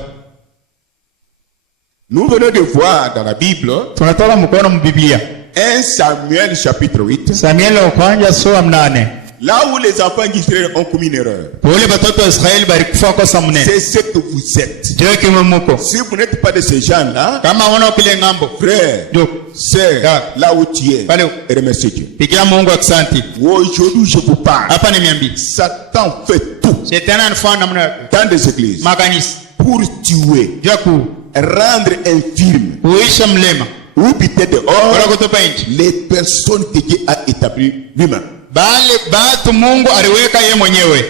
Nous venons de voir dans la Bible, Tunatoka mkono mbiblia. 1 Samuel chapitre 8, Samuel wa kwanza sura 8. là où les enfants d'Israël ont commis une erreur. Wale batoto wa Israeli balikufa kosa mnene. C'est ce que vous êtes. Ndio kimo muko. Si vous n'êtes pas de ces gens-là, Kama wana kile ngambo. frère, Ndio. c'est là où tu es. Pale. Et remercie Dieu. Pigia Mungu asante. Aujourd'hui, je vous parle. Hapa nimeambia. Satan fait tout Shetani anafanya namna dans des églises makanisa. pour tuer, Ndio ku rendre infirme kuisha mlema. ou peut-être dehors Wala kutopa nje. les personnes que Dieu a établies lui-même. Bale batu Mungu aliweka yeye mwenyewe.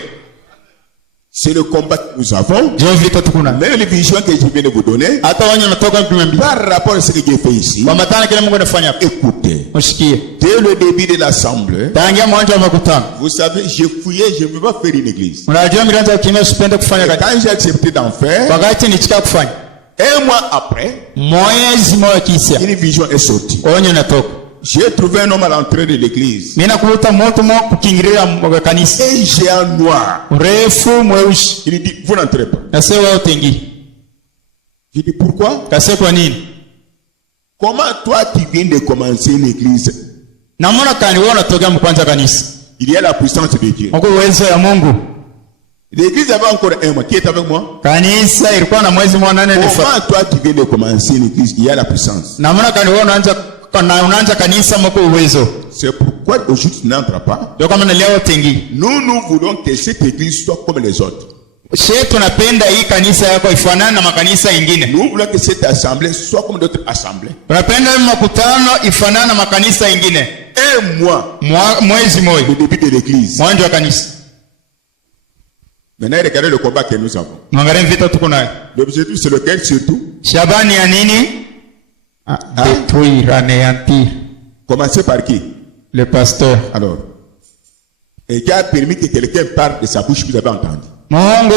C'est le combat que nous avons. Ndio vita tukuna. Même les visions que je viens de vous donner, Hata wanyo natoka kumwambia. par rapport à ce que Dieu fait ici, Kwa matana kile Mungu anafanya hapa. écoutez, Mshikie. dès le début de l'assemblée, Tangia mwanzo wa makutano. vous savez, j'ai fouillé, je ne veux pas faire une église. Unajua milango ya kimya usipende kufanya Et kazi. quand j'ai accepté d'en faire, Wakati nichika kufanya. un mois après, Mwezi mmoja kisha. une vision est sortie. Onyo natoka. J'ai trouvé un homme à l'entrée de l'église. Mimi nakuta moto mwa kukingiria kanisa. Un géant noir. Urefu mweusi. Il dit, vous n'entrez pas. Kase wao utengi. Je dis, pourquoi? Kase kwa nini? Comment toi tu viens de commencer l'église? Namona kani wewe unatoka mkwanza kanisa. Il y a la puissance de Dieu. Mungu uwezo ya Mungu. L'église avait encore un mois. Qui est avec moi? Kanisa ilikuwa na mwezi mwa 8 Comment nifa. toi tu viens de commencer l'église? Il y a la puissance. Namona kani wewe unaanza kanisa mko uwezo. C'est pourquoi aujourd'hui tu n'entres pas. Ndio kama leo utengi. Nous voulons que cette église soit comme les autres. Shetu tunapenda hii kanisa yako ifanane na makanisa mengine. Nous voulons que cette assemblée soit comme d'autres assemblées. Tunapenda makutano ifanane na makanisa mengine. Un mois. Mwezi mmoja. Le début de l'église. Mwanzo wa kanisa. Maintenant, regardez le combat que nous avons. Mwangalie vita tuko nayo. L'objectif c'est lequel surtout? Shabani ya nini? Détruire, anéantir. Commencez par qui? Le pasteur. Alors. Et qui a permis que quelqu'un parle de sa bouche, vous avez entendu. Alors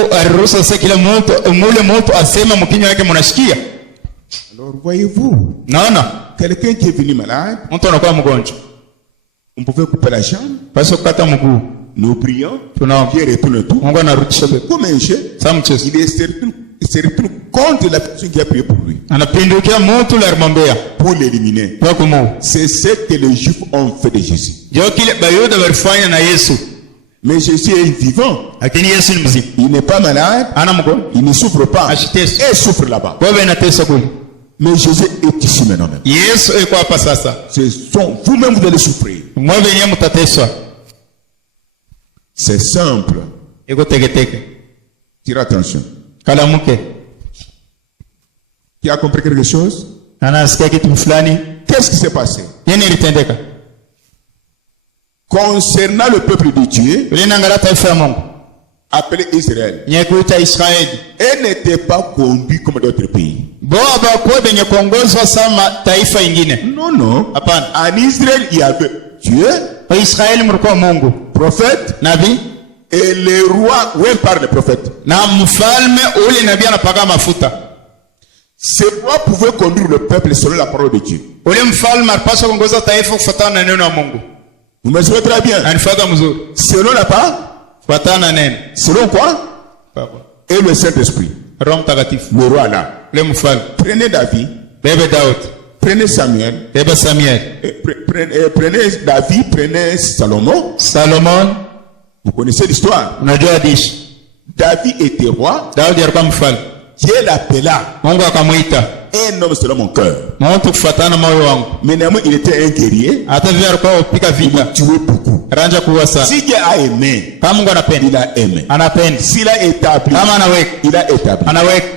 voyez-vous, quelqu'un qui est venu malade, on pouvait couper la jambe, nous prions, Dieu retourne tout. Comme un chef, il est certain contre la personne qui a prié pour lui, pour l'éliminer. C'est ce que les Juifs ont fait de Jésus. Mais Jésus est vivant. Il n'est pas malade. Il ne souffre pas. Il souffre là-bas. Mais Jésus est ici maintenant. Vous-même vous allez souffrir. C'est simple. Tire attention. Tu as compris quelque chose? Qu'est-ce qui s'est passé? Concernant le peuple de Dieu, appelé Israël, elle n'était pas conduite comme d'autres pays. Non, non. En Israël, il y avait Dieu, prophète, et le roi, où parle le prophète. Ce roi pouvait conduire le peuple selon la parole de Dieu. Vous me suivez très bien. Selon la parole. Selon quoi? Et le Saint-Esprit. Le roi là. Prenez David. Prenez Samuel. Prenez David. Prenez Salomon. Vous connaissez l'histoire. David était roi. Dieu l'appela. Un homme selon mon cœur. Mais néanmoins, il était un guerrier. Il tuait beaucoup. Si Dieu a aimé, il a aimé. S'il a établi, il a établi.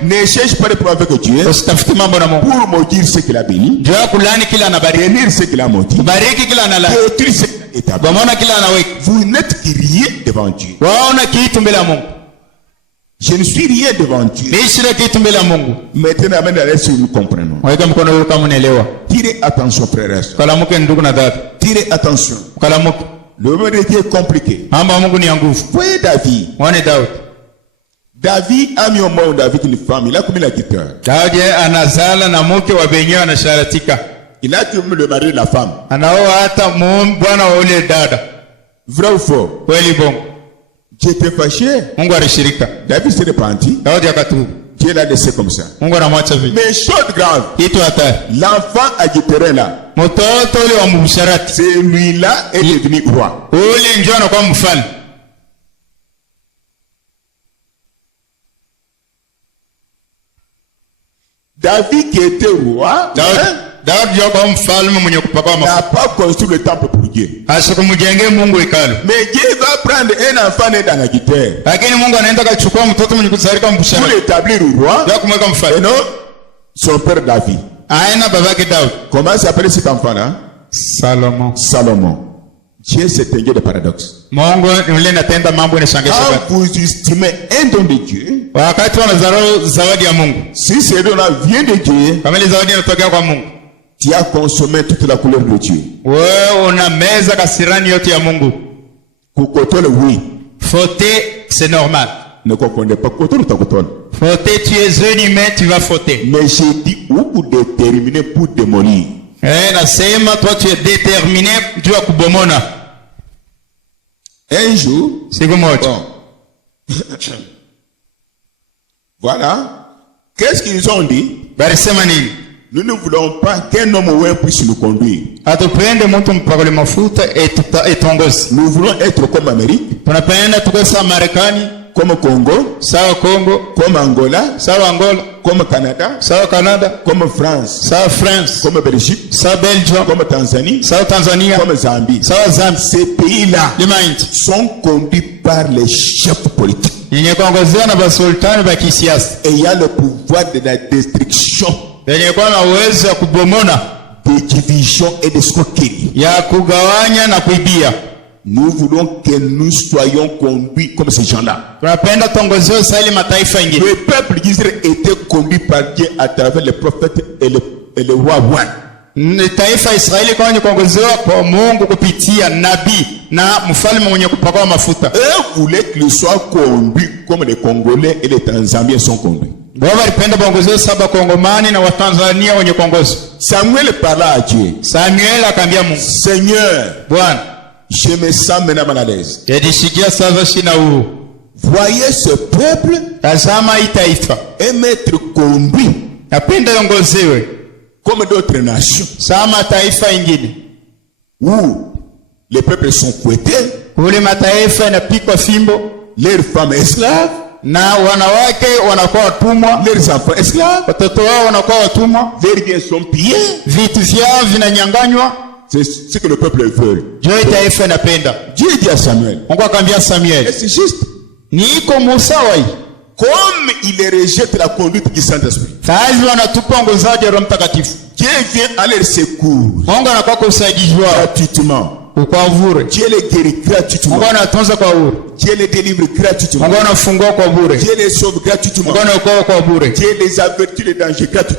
Ne cherche pas de problème avec Dieu pour maudire ce qu'il a béni, bénir ce qu'il a maudit, détruire ce qu'il a établi. Vous n'êtes rien devant Dieu. Je ne suis rien devant Dieu. Maintenant, si nous comprenons. Tirez attention, frères. Tirez attention. Le monde de Dieu est compliqué. Voyez David. David a mis au monde avec une femme. Il a commis la guitare. Il a commis le mari de la femme. Vrai ou faux? Dieu était fâché. David s'est repenti. Dieu l'a laissé comme ça. Mais chose grave, l'enfant agitéré là, c'est lui-là est devenu roi. David qui était roi n'a pas construit le temple pour Dieu. Mais Dieu va prendre un enfant né dans la guitare pour l'établir roi. Et non, son père David. Comment s'appelle cet enfant-là? Salomon. Dieu s'est tenu de paradoxe. Quand vous estimez un don de Dieu, si ce don-là vient de Dieu, tu as consommé toute la couleur de Dieu. Kukotole, oui. Fauter, c'est normal. Ne comprenez pas. Fauter, tu es un humain, tu vas fauter. Mais j'ai dit, où vous déterminez pour démolir. Toi tu es déterminé, tu vas kubomona. Un jour, bon. Voilà. Qu'est-ce qu'ils ont dit? Nous ne voulons pas qu'un homme ou un puisse nous conduire. Nous voulons être comme Amérique, comme Congo, comme Angola, comme Canada, comme France, comme Belgique, comme Tanzanie, comme Zambie. Ces pays-là sont conduits par les chefs politiques ayant le pouvoir de la destruction, de division et de escroquerie. Nous voulons que nous soyons conduits comme ces gens-là. Le peuple d'Israël était conduit par Dieu à travers les prophètes et le roi. Taifa Israeli kwa kuongozewa kwa Mungu kupitia nabii na mfalme mwenye kupakwa mafuta. Eux voulaient qu'ils soient conduits comme les Congolais et les Tanzaniens sont conduits. Wao walipenda kuongozewa saba Kongomani na Watanzania wenye kuongozwa. Samuel parla à Dieu. Samuel akamwambia Mungu, Seigneur, Bwana, je me sens maintenant mal à l'aise. yadishikia sasa shina huu. Voyez ce peuple Tazama hii taifa. être conduit Napenda yongozewe comme d'autres nations sama taifa ingine. où les peuples sont fouettés, Kule mataifa yanapikwa fimbo leurs femmes esclaves, na wanawake wanakuwa watumwa, leurs enfants esclaves, watoto wao wanakuwa watumwa, leurs biens sont pillés. vitu vyao vinanyanganywa. C'est ce que le peuple veut. Ndio taifa inapenda. Dieu dit à Samuel, Mungu akamwambia et Samuel, c'est juste, ni iko musawa hii. comme il rejette la conduite du Saint-Esprit, Kazi wanatupa ongozaji wa Roho Mtakatifu. Dieu vient à leur secours Mungu anakuwa kwa usaidizi wao gratuitement. kwa bure. Dieu les guérit gratuitement. Mungu anatunza kwa bure. Dieu les délivre gratuitement. Mungu anafungua kwa bure. Dieu les sauve gratuitement. Mungu anaokoa kwa bure. Dieu les avertit les dangers gratuitement.